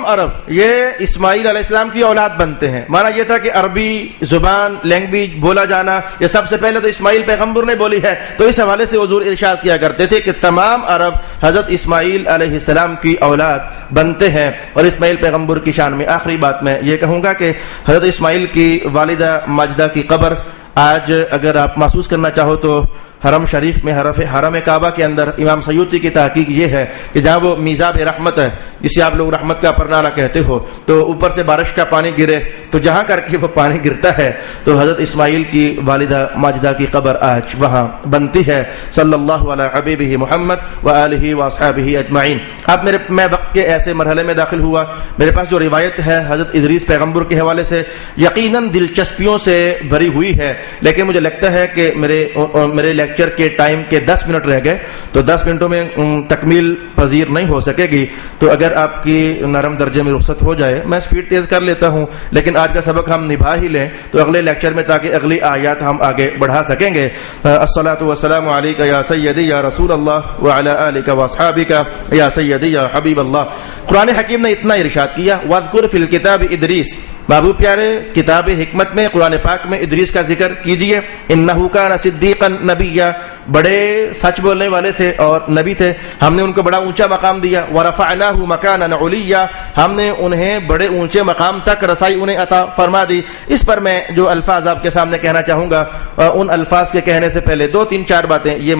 عرب یہ اسماعیل علیہ السلام کی اولاد بنتے ہیں. مانا یہ تھا کہ عربی زبان لینگویج بولا جانا یہ سب سے پہلے تو اسماعیل پیغمبر نے بولی ہے. تو اس حوالے سے حضور ارشاد کیا کرتے تھے کہ تمام عرب حضرت اسماعیل علیہ السلام کی اولاد بنتے ہیں. اور اسماعیل پیغمبر کی شان میں آخری بات میں یہ کہوں گا کہ حضرت اسماعیل کی والدہ ماجدہ کی قبر آج اگر آپ محسوس کرنا چاہو تو حرم شریف میں حرم کعبہ کے اندر امام سیوطی کی تحقیق یہ ہے کہ جہاں وہ میزاب رحمت ہے, جسے آپ لوگ رحمت کا پرنالہ کہتے ہو, تو اوپر سے بارش کا پانی گرے تو جہاں کر کے وہ پانی گرتا ہے تو حضرت اسماعیل کی والدہ ماجدہ کی قبر آج وہاں بنتی ہے. صلی اللہ علی حبیبہ محمد وآلہ واصحابہ اجمعین. اب میں وقت کے ایسے مرحلے میں داخل ہوا, میرے پاس جو روایت ہے حضرت ادریس پیغمبر کے حوالے سے یقیناً دلچسپیوں سے بھری ہوئی ہے, لیکن مجھے لگتا ہے کہ میرے لیکچر کے ٹائم کے 10 منٹ رہ گئے تو 10 منٹوں میں تکمیل پذیر نہیں ہو سکے گی. تو اگر آپ کی نرم درجے میں رخصت ہو جائے, میں سپیڈ تیز کر لیتا ہوں, لیکن آج کا سبق ہم نبھا ہی لیں تو اگلے لیکچر میں تاکہ اگلی آیات ہم آگے بڑھا سکیں گے. الصلاۃ والسلام علیک یا سیدی یا رسول اللہ وعلی آلک واصحابک یا سیدی یا حبیب اللہ. قرآن حکیم نے اتنا ارشاد کیا, واذکر فی الکتاب ادریس. بابو پیارے کتاب حکمت میں قرآن پاک میں ادریس کا ذکر کیجئے. انہ کان صدیقا نبیا, بڑے سچ بولنے والے تھے اور نبی تھے, ہم نے ان کو بڑا اونچا مقام دیا. ورفعناہ مکانا علیا, ہم نے انہیں بڑے اونچے مقام تک رسائی انہیں عطا فرما دی. اس پر میں جو الفاظ آپ کے سامنے کہنا چاہوں گا, ان الفاظ کے کہنے سے پہلے 2-3-4 باتیں یہ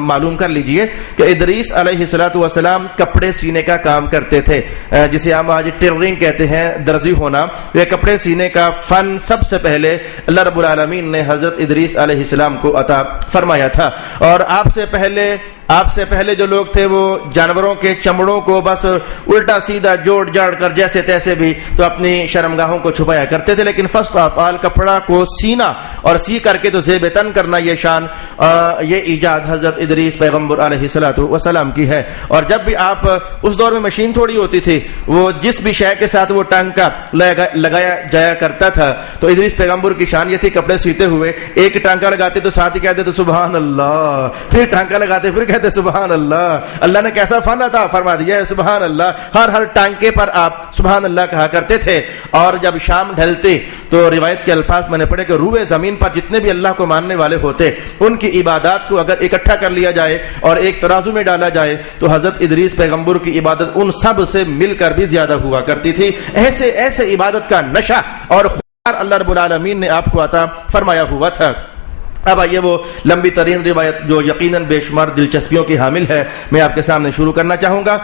معلوم کر لیجئے کہ ادریس علیہ الصلوۃ والسلام کپڑے سینے کا کام کرتے تھے, جسے ہم آج ٹیلرنگ کہتے ہیں, درزی ہونا. یہ کپڑے سینے کا فن سب سے پہلے اللہ رب العالمین نے حضرت ادریس علیہ السلام کو عطا فرمایا تھا. اور آپ سے پہلے آپ سے پہلے جو لوگ تھے وہ جانوروں کے چمڑوں کو بس الٹا سیدھا جوڑ جاڑ کر جیسے تیسے بھی تو اپنی شرمگاہوں کو چھپایا کرتے تھے، لیکن فرسٹ آف آل کپڑا کو سینا اور سی کر کے تو زیب تن کرنا، یہ شان یہ ایجاد حضرت ادریس پیغمبر علیہ الصلوۃ والسلام کی ہے۔ اور جب بھی آپ اس دور میں مشین تھوڑی ہوتی تھی، وہ جس بھی شے کے ساتھ وہ ٹانکا لگایا جایا کرتا تھا، تو ادریس پیغمبر کی شان یہ تھی کپڑے سیتے ہوئے ایک ٹانکا لگاتے تو ساتھ ہی کہتے تو سبحان اللہ، پھر ٹانکا لگاتے پھر کہتے سبحان اللہ، اللہ نے کیسا فن عطا فرما دیا ہے، سبحان اللہ۔ ہر ٹانکے پر آپ سبحان اللہ کہا کرتے تھے۔ اور جب شام ڈھلتے تو روایت کے الفاظ میں نے پڑھے کہ روئے زمین پر جتنے بھی اللہ کو ماننے والے ہوتے ان کی عبادات کو اگر اکٹھا کر لیا جائے اور ایک ترازو میں ڈالا جائے تو حضرت ادریس پیغمبر کی عبادت ان سب سے مل کر بھی زیادہ ہوا کرتی تھی۔ ایسے عبادت کا نشہ اور خوار اللہ رب العالمین نے آپ کو عطا فرمایا ہوا تھا۔ اب آئیے وہ لمبی ترین روایت جو یقیناً بے شمار دلچسپیوں کی حامل ہے میں آپ کے سامنے شروع کرنا چاہوں گا۔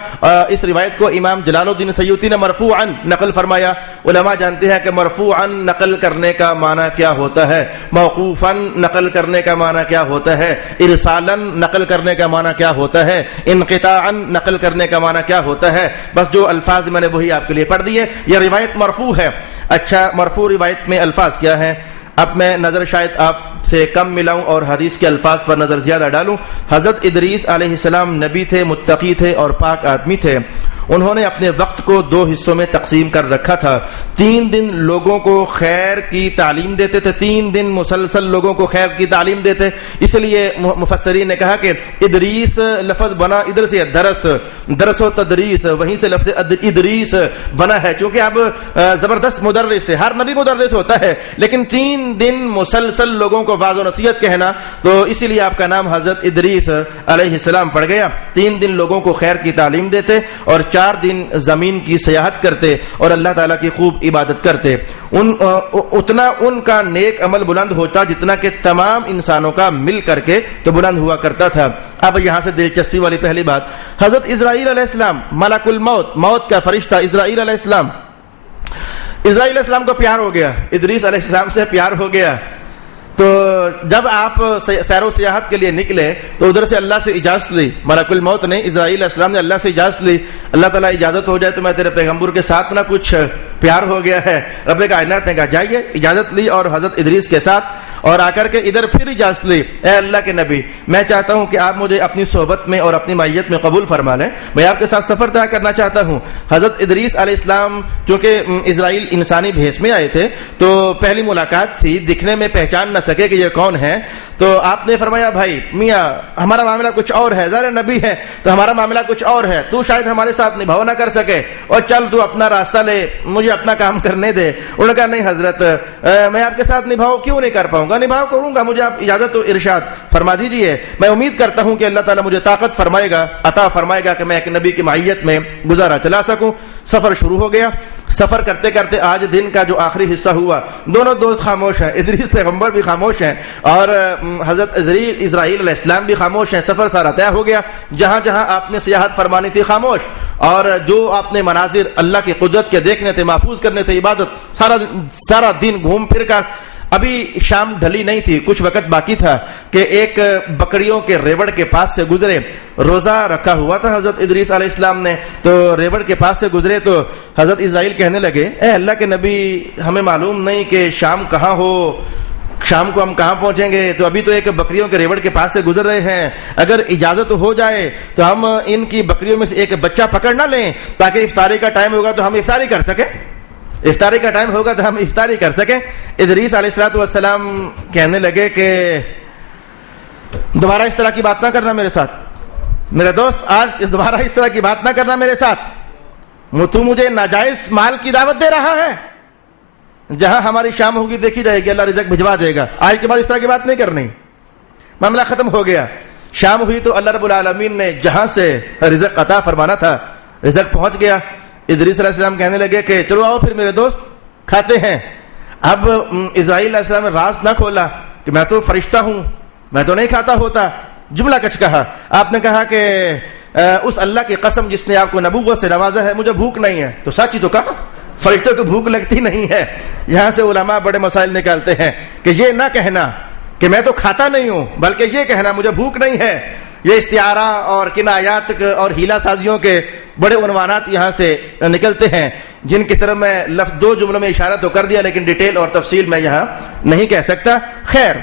اس روایت کو امام جلال الدین سیوطی نے مرفوعاً نقل فرمایا۔ علماء جانتے ہیں کہ مرفوعاً نقل کرنے کا معنی کیا ہوتا ہے، موقوفاً نقل کرنے کا معنی کیا ہوتا ہے، ارسالاً نقل کرنے کا معنی کیا ہوتا ہے، انقطاعاً نقل کرنے کا معنی کیا ہوتا ہے۔ بس جو الفاظ میں نے وہی آپ کے لیے پڑھ دیے۔ یہ روایت مرفوع ہے۔ اچھا، مرفوع روایت میں الفاظ کیا ہیں؟ اب میں نظر شاید آپ سے کم ملاؤں اور حدیث کے الفاظ پر نظر زیادہ ڈالوں۔ حضرت ادریس علیہ السلام نبی تھے، متقی تھے اور پاک آدمی تھے۔ انہوں نے اپنے وقت کو 2 حصوں میں تقسیم کر رکھا تھا۔ 3 دن لوگوں کو خیر کی تعلیم دیتے تھے، 3 دن مسلسل لوگوں کو خیر کی تعلیم دیتے۔ اس لیے مفسرین نے کہا کہ ادریس لفظ بنا ادھر سے درس و تدریس، وہیں سے لفظ ادریس بنا ہے، کیونکہ اب زبردست مدرس تھے۔ ہر نبی مدرس ہوتا ہے، لیکن 3 دن مسلسل لوگوں کو واعظ و نصیحت کہنا، تو اسی لیے آپ کا نام حضرت ادریس علیہ السلام پڑ گیا۔ 3 دن لوگوں کو خیر کی تعلیم دیتے اور 4 دن زمین کی سیاحت کرتے اور اللہ تعالیٰ کی خوب عبادت کرتے۔ اتنا ان کا نیک عمل بلند ہوتا جتنا کہ تمام انسانوں کا مل کر کے تو بلند ہوا کرتا تھا۔ اب یہاں سے دلچسپی والی پہلی بات، حضرت اسرائیل علیہ السلام ملک الموت، موت کا فرشتہ اسرائیل علیہ السلام کو پیار ہو گیا، ادریس علیہ السلام سے پیار ہو گیا۔ تو جب آپ سیر و سیاحت کے لیے نکلے تو ادھر سے اللہ سے اجازت لی، ملک الموت نے، اسرائیل علیہ السلام نے اللہ سے اجازت لی، اللہ تعالیٰ اجازت ہو جائے تو میں تیرے پیغمبر کے ساتھ نہ کچھ پیار ہو گیا ہے۔ رب کائنات نے کہا جائیے، اجازت لی اور حضرت ادریس کے ساتھ، اور آ کر کے ادھر پھر اجازت لی، اے اللہ کے نبی میں چاہتا ہوں کہ آپ مجھے اپنی صحبت میں اور اپنی معیت میں قبول فرما لیں، میں آپ کے ساتھ سفر طے کرنا چاہتا ہوں۔ حضرت ادریس علیہ السلام چونکہ اسرائیل انسانی بھیس میں آئے تھے تو پہلی ملاقات تھی، دکھنے میں پہچان نہ سکے کہ یہ کون ہے، تو آپ نے فرمایا بھائی میاں ہمارا معاملہ کچھ اور ہے، ظاہر نبی ہے تو ہمارا معاملہ کچھ اور ہے، تو شاید ہمارے ساتھ نبھاؤ نہ کر سکے، اور چل تو اپنا راستہ لے، مجھے اپنا کام کرنے دے۔ انہوں نے کہا نہیں حضرت میں آپ کے ساتھ نبھاؤ کیوں نہیں کر پاؤں گا، نبھاؤ کروں گا، مجھے آپ اجازت و ارشاد فرما دیجئے۔ میں امید کرتا ہوں کہ اللہ تعالیٰ مجھے طاقت فرمائے گا، عطا فرمائے گا کہ میں ایک نبی کی معیت میں گزارا چلا سکوں۔ سفر شروع ہو گیا۔ سفر کرتے کرتے آج دن کا جو آخری حصہ ہوا، دونوں دوست خاموش ہیں، ادریس پیغمبر بھی خاموش ہیں اور حضرت اسرائیل علیہ السلام بھی خاموش ہیں۔ سفر سارا طے ہو گیا، جہاں جہاں آپ نے سیاحت فرمانی تھی خاموش، اور جو آپ نے مناظر اللہ کی قدرت کے دیکھنے تھے، محفوظ کرنے تھے، عبادت سارا دن گھوم پھر کر، ابھی شام ڈھلی نہیں تھی، کچھ وقت باقی تھا کہ ایک بکریوں کے ریوڑ کے پاس سے گزرے۔ روزہ رکھا ہوا تھا حضرت ادریس علیہ السلام نے، تو ریوڑ کے پاس سے گزرے تو حضرت اسرائیل کہنے لگے اے اللہ کے نبی ہمیں معلوم نہیں کہ شام کہاں ہو، شام کو ہم کہاں پہنچیں گے، تو ابھی تو ایک بکریوں کے ریوڑ کے پاس سے گزر رہے ہیں، اگر اجازت ہو جائے تو ہم ان کی بکریوں میں سے ایک بچہ پکڑ نہ لیں تاکہ افطاری کا ٹائم ہوگا تو ہم افطاری کر سکیں، افطاری کا ٹائم ہوگا تو ہم افطاری کر سکیں۔ ادریس علیہ السلام کہنے لگے کہ دوبارہ اس طرح کی بات نہ کرنا میرے ساتھ، میرے دوست آج دوبارہ اس طرح کی بات نہ کرنا میرے ساتھ، تو مجھے ناجائز مال کی دعوت دے رہا ہے، جہاں ہماری شام ہوگی دیکھی جائے گی، اللہ رزق بھجوا دے گا، آج کے بعد اس طرح کی بات نہیں کرنی۔ معاملہ ختم ہو گیا، شام ہوئی تو اللہ رب العالمین نے جہاں سے رزق عطا فرمانا تھا رزق پہنچ گیا۔ ادریس علیہ السلام کہنے لگے کہ چلو آؤ پھر میرے دوست کھاتے ہیں۔ اب اسرائیل علیہ السلام نے راز نہ کھولا کہ میں تو فرشتہ ہوں، میں تو نہیں کھاتا ہوتا، جملہ کچھ کہا۔ آپ نے کہا کہ اس اللہ کی قسم جس نے آپ کو نبوت سے نوازا ہے مجھے بھوک نہیں ہے، تو سچ ہی تو کہا، فرشتوں کو بھوک لگتی نہیں ہے۔ یہاں سے علماء بڑے مسائل نکالتے ہیں کہ یہ نہ کہنا کہ میں تو کھاتا نہیں ہوں، بلکہ یہ کہنا مجھے بھوک نہیں ہے، یہ استعارہ اور کنایات اور ہیلا سازیوں کے بڑے عنوانات یہاں سے نکلتے ہیں، جن کی طرف میں لفظ 2 جملوں میں اشارہ تو کر دیا، لیکن ڈیٹیل اور تفصیل میں یہاں نہیں کہہ سکتا۔ خیر،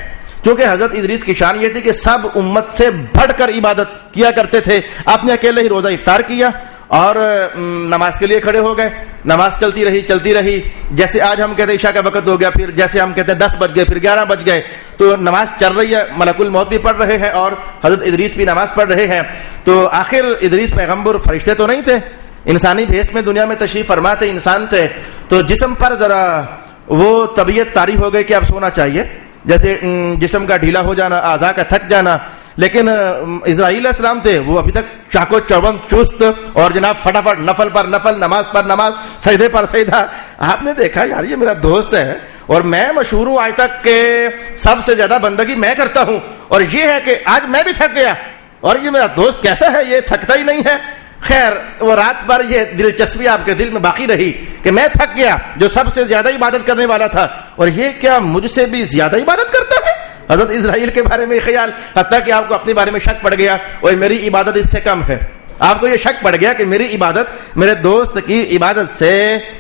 کیونکہ حضرت ادریس کی شان یہ تھی کہ سب امت سے بڑھ کر عبادت کیا کرتے تھے۔ آپ نے اکیلے ہی روزہ افطار کیا اور نماز کے لیے کھڑے ہو گئے، نماز چلتی رہی، جیسے آج ہم کہتے ہیں عشاء کا وقت ہو گیا، پھر جیسے ہم کہتے ہیں 10 بج گئے، پھر 11 بج گئے، تو نماز چل رہی ہے، ملک الموت بھی پڑھ رہے ہیں اور حضرت ادریس بھی نماز پڑھ رہے ہیں۔ تو آخر ادریس پیغمبر فرشتے تو نہیں تھے، انسانی بھیس میں دنیا میں تشریف فرما تھے، انسان تھے، تو جسم پر ذرا وہ طبیعت طاری ہو گئی کہ اب سونا چاہیے، جیسے جسم کا ڈھیلا ہو جانا، اعضاء کا تھک جانا۔ لیکن اسرائیل علیہ السلام تھے، وہ ابھی تک چاقو چوبند چست اور جناب فٹافٹ نفل پر نفل، نماز پر نماز، سجدے پر سجدہ۔ آپ نے دیکھا یار یہ میرا دوست ہے اور میں مشہور ہوں آج تک کہ سب سے زیادہ بندگی میں کرتا ہوں، اور یہ ہے کہ آج میں بھی تھک گیا اور یہ میرا دوست کیسا ہے، یہ تھکتا ہی نہیں ہے۔ خیر، وہ رات بھر یہ دلچسپی آپ کے دل میں باقی رہی کہ میں تھک گیا جو سب سے زیادہ عبادت کرنے والا تھا، اور یہ کیا مجھ سے بھی زیادہ عبادت کرتا ہے۔ حضرت اسرائیل کے بارے میں خیال، حتیٰ کہ آپ کو اپنے بارے میں شک پڑ گیا، اور میری عبادت اس سے کم ہے۔ آپ کو یہ شک پڑ گیا کہ میری عبادت میرے دوست کی عبادت سے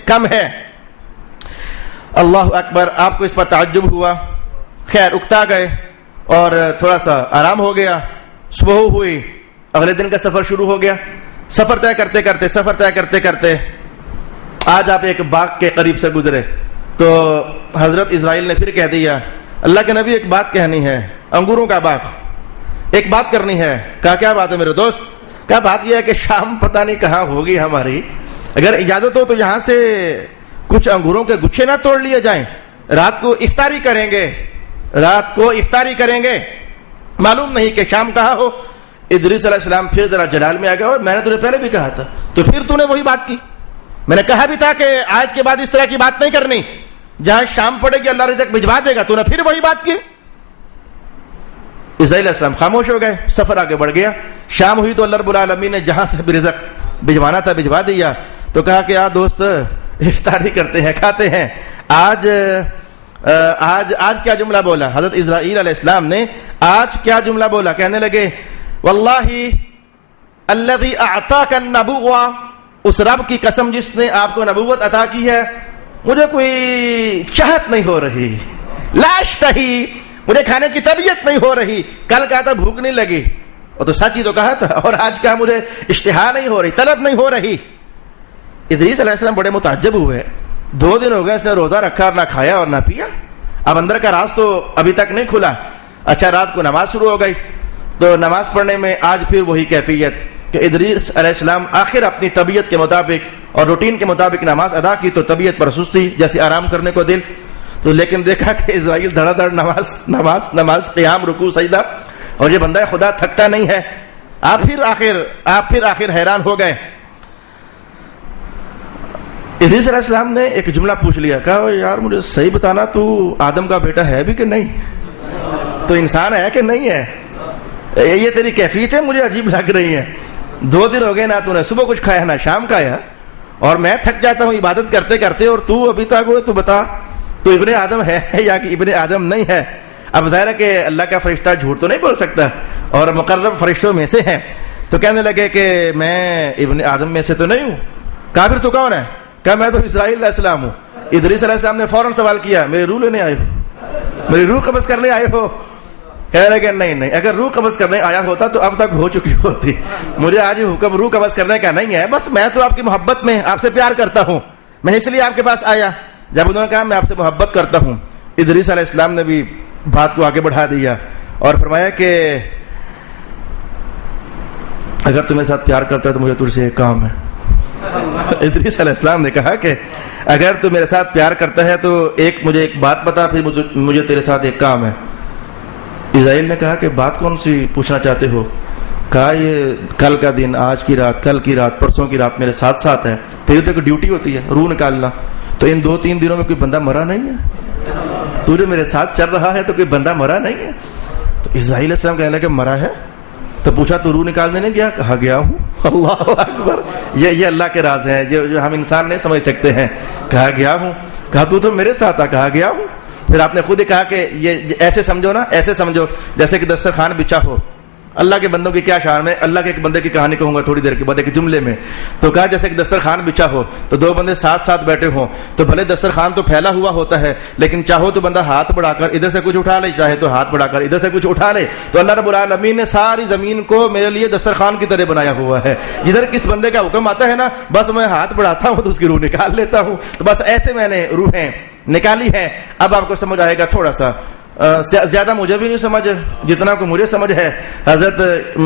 کم ہے۔ اللہ اکبر، آپ کو اس پر تعجب ہوا۔ خیر، اکتا گئے اور تھوڑا سا آرام ہو گیا، صبح ہوئی، اگلے دن کا سفر شروع ہو گیا۔ سفر طے کرتے کرتے آج آپ ایک باغ کے قریب سے گزرے تو حضرت اسرائیل نے پھر کہہ دیا، اللہ کے نبی ایک بات کہنی ہے، انگوروں کا باغ، ایک بات کرنی ہے۔ کہا کیا بات ہے میرے دوست؟ کہا بات یہ ہے کہ شام پتہ نہیں کہاں ہوگی ہماری، اگر اجازت ہو تو یہاں سے کچھ انگوروں کے گچھے نہ توڑ لیے جائیں، رات کو افطاری کریں گے، معلوم نہیں کہ شام کہاں ہو۔ ادریس علیہ السلام پھر ذرا جلال میں آ گیا، اور میں نے تجھے پہلے بھی کہا تھا، تو پھر تو نے وہی بات کی، میں نے کہا بھی تھا کہ آج کے بعد اس طرح کی بات نہیں کرنی، جہاں شام پڑے گی اللہ رزق بھجوا دے گا، تو نے پھر وہی بات کی۔ اسرائیل علیہ السلام خاموش ہو گئے، سفر آگے بڑھ گیا۔ شام ہوئی تو اللہ رب العالمین نے جہاں سے بھی رزق بھجوانا تھا بھجوا دیا۔ تو کہا کہ آ دوست افطاری کرتے ہیں، کھاتے ہیں۔ آج کیا جملہ بولا حضرت اسرائیل علیہ السلام نے؟ آج کیا جملہ بولا؟ کہنے لگے، واللہ الذی اعطاک النبوۃ، اس رب کی قسم جس نے آپ کو نبوت عطا کی ہے، مجھے کوئی چاہت نہیں ہو رہی، لا اشتہی، مجھے کھانے کی طبیعت نہیں ہو رہی۔ کل کہا تھا بھوک نہیں لگی، اور تو سچ ہی تو کہا تھا، اور آج کہا مجھے اشتہا نہیں ہو رہی، طلب نہیں ہو رہی۔ ادریس علیہ السلام بڑے متعجب ہوئے، 2 دن ہو گئے اس نے روزہ رکھا اور نہ کھایا اور نہ پیا، اب اندر کا راز تو ابھی تک نہیں کھلا۔ اچھا، رات کو نماز شروع ہو گئی، تو نماز پڑھنے میں آج پھر وہی کیفیت کہ ادریس علیہ السلام آخر اپنی طبیعت کے مطابق اور روٹین کے مطابق نماز ادا کی، تو طبیعت پر سستی، جیسے آرام کرنے کو دل، تو لیکن دیکھا کہ اسرائیل دھڑا دھڑ نماز قیام رکوع سجدہ، اور یہ بندہ خدا تھکتا نہیں ہے۔ آپ پھر آخر حیران ہو گئے۔ ادریس علیہ السلام نے ایک جملہ پوچھ لیا، کہا یار مجھے صحیح بتانا، تو آدم کا بیٹا ہے بھی کہ نہیں؟ تو انسان ہے کہ نہیں ہے؟ یہ تیری کیفیت ہے، مجھے عجیب لگ رہی ہے۔ 2 دن ہو گئے، نہ تو نے صبح کچھ کھایا نہ شام کھایا، اور میں تھک جاتا ہوں عبادت کرتے کرتے، اور تو ابھی تک تو بتا تو ابن آدم ہے یا کہ ابن آدم نہیں ہے؟ اب ظاہر ہے کہ اللہ کا فرشتہ جھوٹ تو نہیں بول سکتا، اور مقرب فرشتوں میں سے ہیں، تو کہنے لگے کہ میں ابن آدم میں سے تو نہیں ہوں۔ کہا پھر تو کون ہے؟ کہا میں تو اسرائیل علیہ السلام ہوں۔ ادریس علیہ السلام نے فوراً سوال کیا، میری روح لینے آئے ہو؟ میری روح قبض کرنے آئے ہو؟ کہہ رہے کہ نہیں، اگر روح قبض کرنے آیا ہوتا تو اب تک ہو چکی ہوتی، مجھے آج حکم روح قبض کرنے کا نہیں ہے، بس میں تو آپ کی محبت میں آپ سے پیار کرتا ہوں، میں اس لیے آپ کے پاس آیا۔ جب انہوں نے کہا میں آپ سے محبت کرتا ہوں، ادریس علیہ السلام نے بھی بات کو آگے بڑھا دیا اور فرمایا کہ اگر تم میرے ساتھ پیار کرتا ہے تو مجھے تجھ سے ایک کام ہے۔ ادریس علیہ السلام نے کہا کہ اگر تو میرے ساتھ پیار کرتا ہے تو مجھے ایک بات بتا، پھر مجھے تیرے ساتھ ایک کام ہے۔ اسرائیل نے کہا کہ بات کون سی پوچھنا چاہتے ہو؟ کہا یہ کل کا دن، آج کی رات، کل کی رات، پرسوں کی رات میرے ساتھ ساتھ ہے، تیری تو ڈیوٹی ہوتی ہے روح نکالنا، تو ان 2-3 دنوں میں کوئی بندہ مرا نہیں ہے، تو جو میرے ساتھ چل رہا ہے تو کوئی بندہ مرا نہیں ہے؟ تو اسرائیل علیہ السلام کہنے لگے مرا ہے؟ تو پوچھا تو روح نکالنے نہیں گیا؟ کہا گیا ہوں۔ اللہ اکبر، یہ اللہ کے راز ہیں جو ہم انسان نہیں سمجھ سکتے ہیں۔ کہا گیا ہوں۔ کہا تو میرے ساتھ آ؟ کہا گیا ہوں۔ پھر آپ نے خود ہی کہا کہ یہ ایسے سمجھو نا، ایسے سمجھو جیسے کہ دسترخوان بچھا ہو اللہ کے بندوں کی کیا شان ہے. اللہ کے ایک بندے کی کہانی کہوں گا تھوڑی دیر کے بعد ایک جملے میں. تو کہا جیسے ایک دسترخوان بچھا ہو تو دو بندے ساتھ ساتھ بیٹھے ہوں تو بھلے دسترخوان تو پھیلا ہوا ہوتا ہے لیکن چاہو تو بندہ ہاتھ بڑھا کر ادھر سے کچھ اٹھا لے, چاہے تو ہاتھ بڑھا کر ادھر سے کچھ اٹھا لے. تو اللہ رب العالمین نے ساری زمین کو میرے لیے دسترخوان کی طرح بنایا ہوا ہے. جدھر کس بندے کا حکم آتا ہے نا بس میں ہاتھ بڑھاتا ہوں تو اس کی روح نکال لیتا ہوں. تو بس ایسے میں نے روحیں نکالی ہیں. اب آپ کو سمجھ آئے گا تھوڑا سا, زیادہ مجھے بھی نہیں سمجھ جتنا کو مجھے سمجھ ہے. حضرت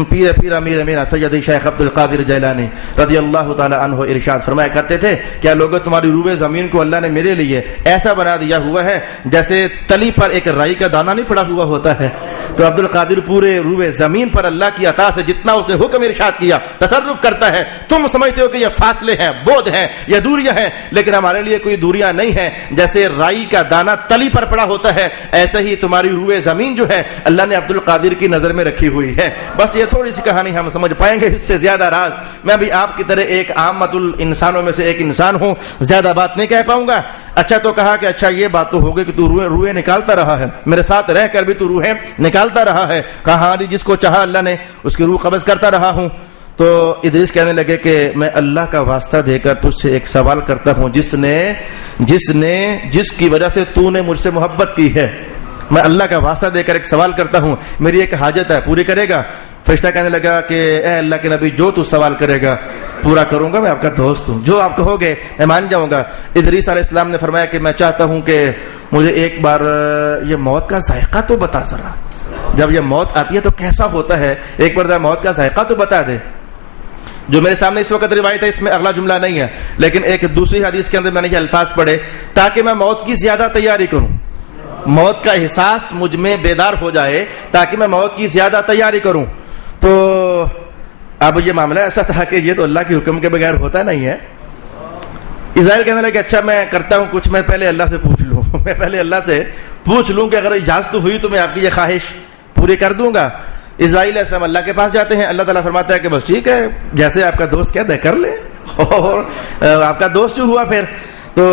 پیر امیر میرا سید شیخ عبد القادر جیلانی رضی اللہ تعالی عنہ ارشاد فرمایا کرتے تھے کیا لوگوں تمہاری روح زمین کو اللہ نے میرے لیے ایسا بنا دیا ہوا ہے جیسے تلی پر ایک رائی کا دانہ نہیں پڑا ہوا ہوتا ہے. تو عبد القادر پورے روح زمین پر اللہ کی عطا سے جتنا اس نے حکم ارشاد کیا تصرف کرتا ہے. تم سمجھتے ہو کہ یہ فاصلے ہیں, بعد ہیں, یہ دوریاں ہیں, لیکن ہمارے لیے کوئی دوریاں نہیں ہیں. جیسے رائی کا دانہ تلی پر پڑا ہوتا ہے ایسے ہی تمہاری روح زمین جو ہے اللہ نے عبد القادر کی نظر میں رکھی ہوئی ہے. بس یہ تھوڑی سی کہانی ہم سمجھ پائیں گے, اس سے زیادہ راز میں بھی آپ کی طرح ایک عامت الانسانوں میں سے ایک انسان ہوں, زیادہ بات نہیں کہہ پاؤں گا. اچھا تو کہا کہ اچھا یہ بات تو ہوگی کہ تو روحیں نکالتا رہا ہے, میرے ساتھ رہ کر بھی تو روحیں نکالتا رہا ہے. کہا ہاں جی, جس کو چاہا اللہ نے اس کی روح قبض کرتا رہا ہوں. تو ادریس کہنے لگے کہ میں اللہ کا واسطہ دے کر تجھ سے ایک سوال کرتا ہوں جس کی وجہ سے تو نے مجھ سے محبت کی ہے. میں اللہ کا واسطہ دے کر ایک سوال کرتا ہوں, میری ایک حاجت ہے, پوری کرے گا؟ فرشتہ کہنے لگا کہ اے اللہ کے نبی جو تو سوال کرے گا پورا کروں گا, میں آپ کا دوست ہوں, جو آپ کہو گے میں مان جاؤں گا. ادریس علیہ السلام نے فرمایا کہ میں چاہتا ہوں کہ مجھے ایک بار یہ موت کا ذائقہ تو بتا ذرا, جب یہ موت آتی ہے تو کیسا ہوتا ہے, ایک بار موت کا ذائقہ تو بتا دے. جو میرے سامنے اس وقت روایت ہے اس میں اگلا جملہ نہیں ہے, لیکن ایک دوسری حدیث کے اندر میں نے یہ الفاظ پڑھے تاکہ میں موت کی زیادہ تیاری کروں, موت کا احساس مجھ میں بیدار ہو جائے تاکہ میں موت کی زیادہ تیاری کروں. تو اب یہ معاملہ ایسا تھا کہ یہ تو اللہ کے حکم کے بغیر ہوتا نہیں ہے. اسرائیل کہنے لگا کہ اچھا میں کرتا ہوں کچھ, میں پہلے اللہ سے پوچھ لوں, میں پہلے اللہ سے پوچھ لوں کہ اگر اجازت ہوئی تو میں آپ کی یہ خواہش پوری کر دوں گا. اسرائیل علیہ السلام اللہ کے پاس جاتے ہیں, اللہ تعالیٰ فرماتا ہے کہ بس ٹھیک ہے, جیسے آپ کا دوست کہتا ہے کر لے. اور آپ کا دوست جو ہوا پھر تو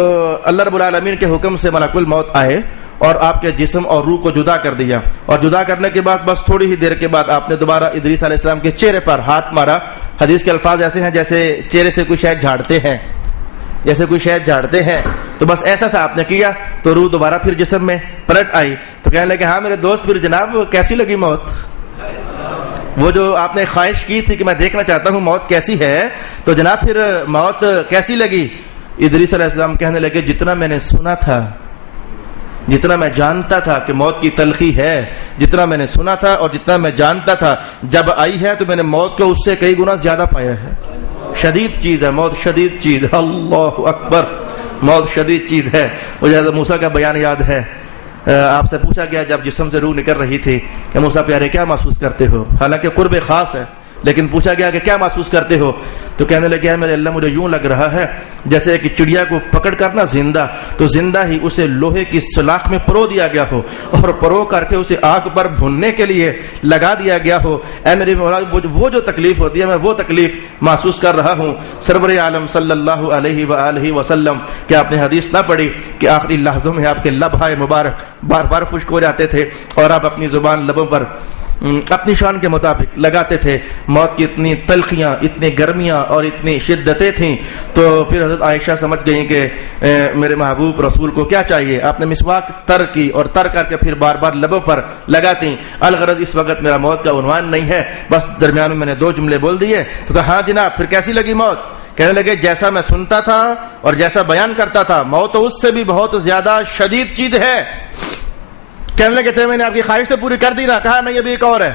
اللہ رب العالمین کے حکم سے ملک الموت آئے اور آپ کے جسم اور روح کو جدا کر دیا, اور جدا کرنے کے بعد بس تھوڑی ہی دیر کے بعد آپ نے دوبارہ ادریس علیہ السلام کے چہرے پر ہاتھ مارا. حدیث کے الفاظ ایسے ہیں جیسے چہرے سے کوئی شہد جھاڑتے ہیں, جیسے کوئی شہد جھاڑتے ہیں. تو بس ایسا سا آپ نے کیا تو روح دوبارہ پھر جسم میں پلٹ آئی. تو کہنے لگے ہاں میرے دوست پھر جناب کیسی لگی موت, وہ جو آپ نے خواہش کی تھی کہ میں دیکھنا چاہتا ہوں موت کیسی ہے, تو جناب پھر موت کیسی لگی؟ ادریس علیہ السلام کہنے لگے جتنا میں نے سنا تھا, جتنا میں جانتا تھا کہ موت کی تلخی ہے, جتنا میں نے سنا تھا اور جتنا میں جانتا تھا, جب آئی ہے تو میں نے موت کو اس سے کئی گنا زیادہ پایا ہے. شدید چیز ہے موت, شدید چیز, اللہ اکبر, موت شدید چیز ہے. مجھے حضرت موسیٰ کا بیان یاد ہے, آپ سے پوچھا گیا جب جسم سے روح نکل رہی تھی کہ موسیٰ پیارے کیا محسوس کرتے ہو, حالانکہ قرب خاص ہے لیکن پوچھا گیا کہ کیا محسوس کرتے ہو, تو کہنے لگے میرے اللہ مجھے یوں لگ رہا ہے جیسے ایک چڑیا کو پکڑ کر نا زندہ, تو زندہ ہی اسے لوہے کی سلاخ میں پرو دیا گیا ہو اور پرو کر کے اسے آگ پر بھوننے کے لیے لگا دیا گیا ہو. اے میرے مولا وہ جو تکلیف ہوتی ہے میں وہ تکلیف محسوس کر رہا ہوں. سرور عالم صلی اللہ علیہ وآلہ وسلم کہ آپ نے حدیث نہ پڑھی کہ آخری لحظوں میں آپ کے لبھائے مبارک بار بار خشک ہو جاتے تھے اور آپ اپنی زبان لبوں پر اپنی شان کے مطابق لگاتے تھے. موت کی اتنی تلخیاں, اتنی گرمیاں اور اتنی شدتیں تھیں. تو پھر حضرت عائشہ سمجھ گئیں کہ میرے محبوب رسول کو کیا چاہیے, آپ نے مسواک تر کی اور تر کر کے پھر بار بار لبوں پر لگاتی. الغرض اس وقت میرا موت کا عنوان نہیں ہے, بس درمیان میں نے 2 جملے بول دیے. تو کہا ہاں جناب پھر کیسی لگی موت؟ کہنے لگے جیسا میں سنتا تھا اور جیسا بیان کرتا تھا, موت تو اس سے بھی بہت زیادہ شدید چیز ہے. کہنے لگے تھے میں نے آپ کی خواہش تو پوری کر دی نا. کہا نہیں ابھی ایک اور ہے,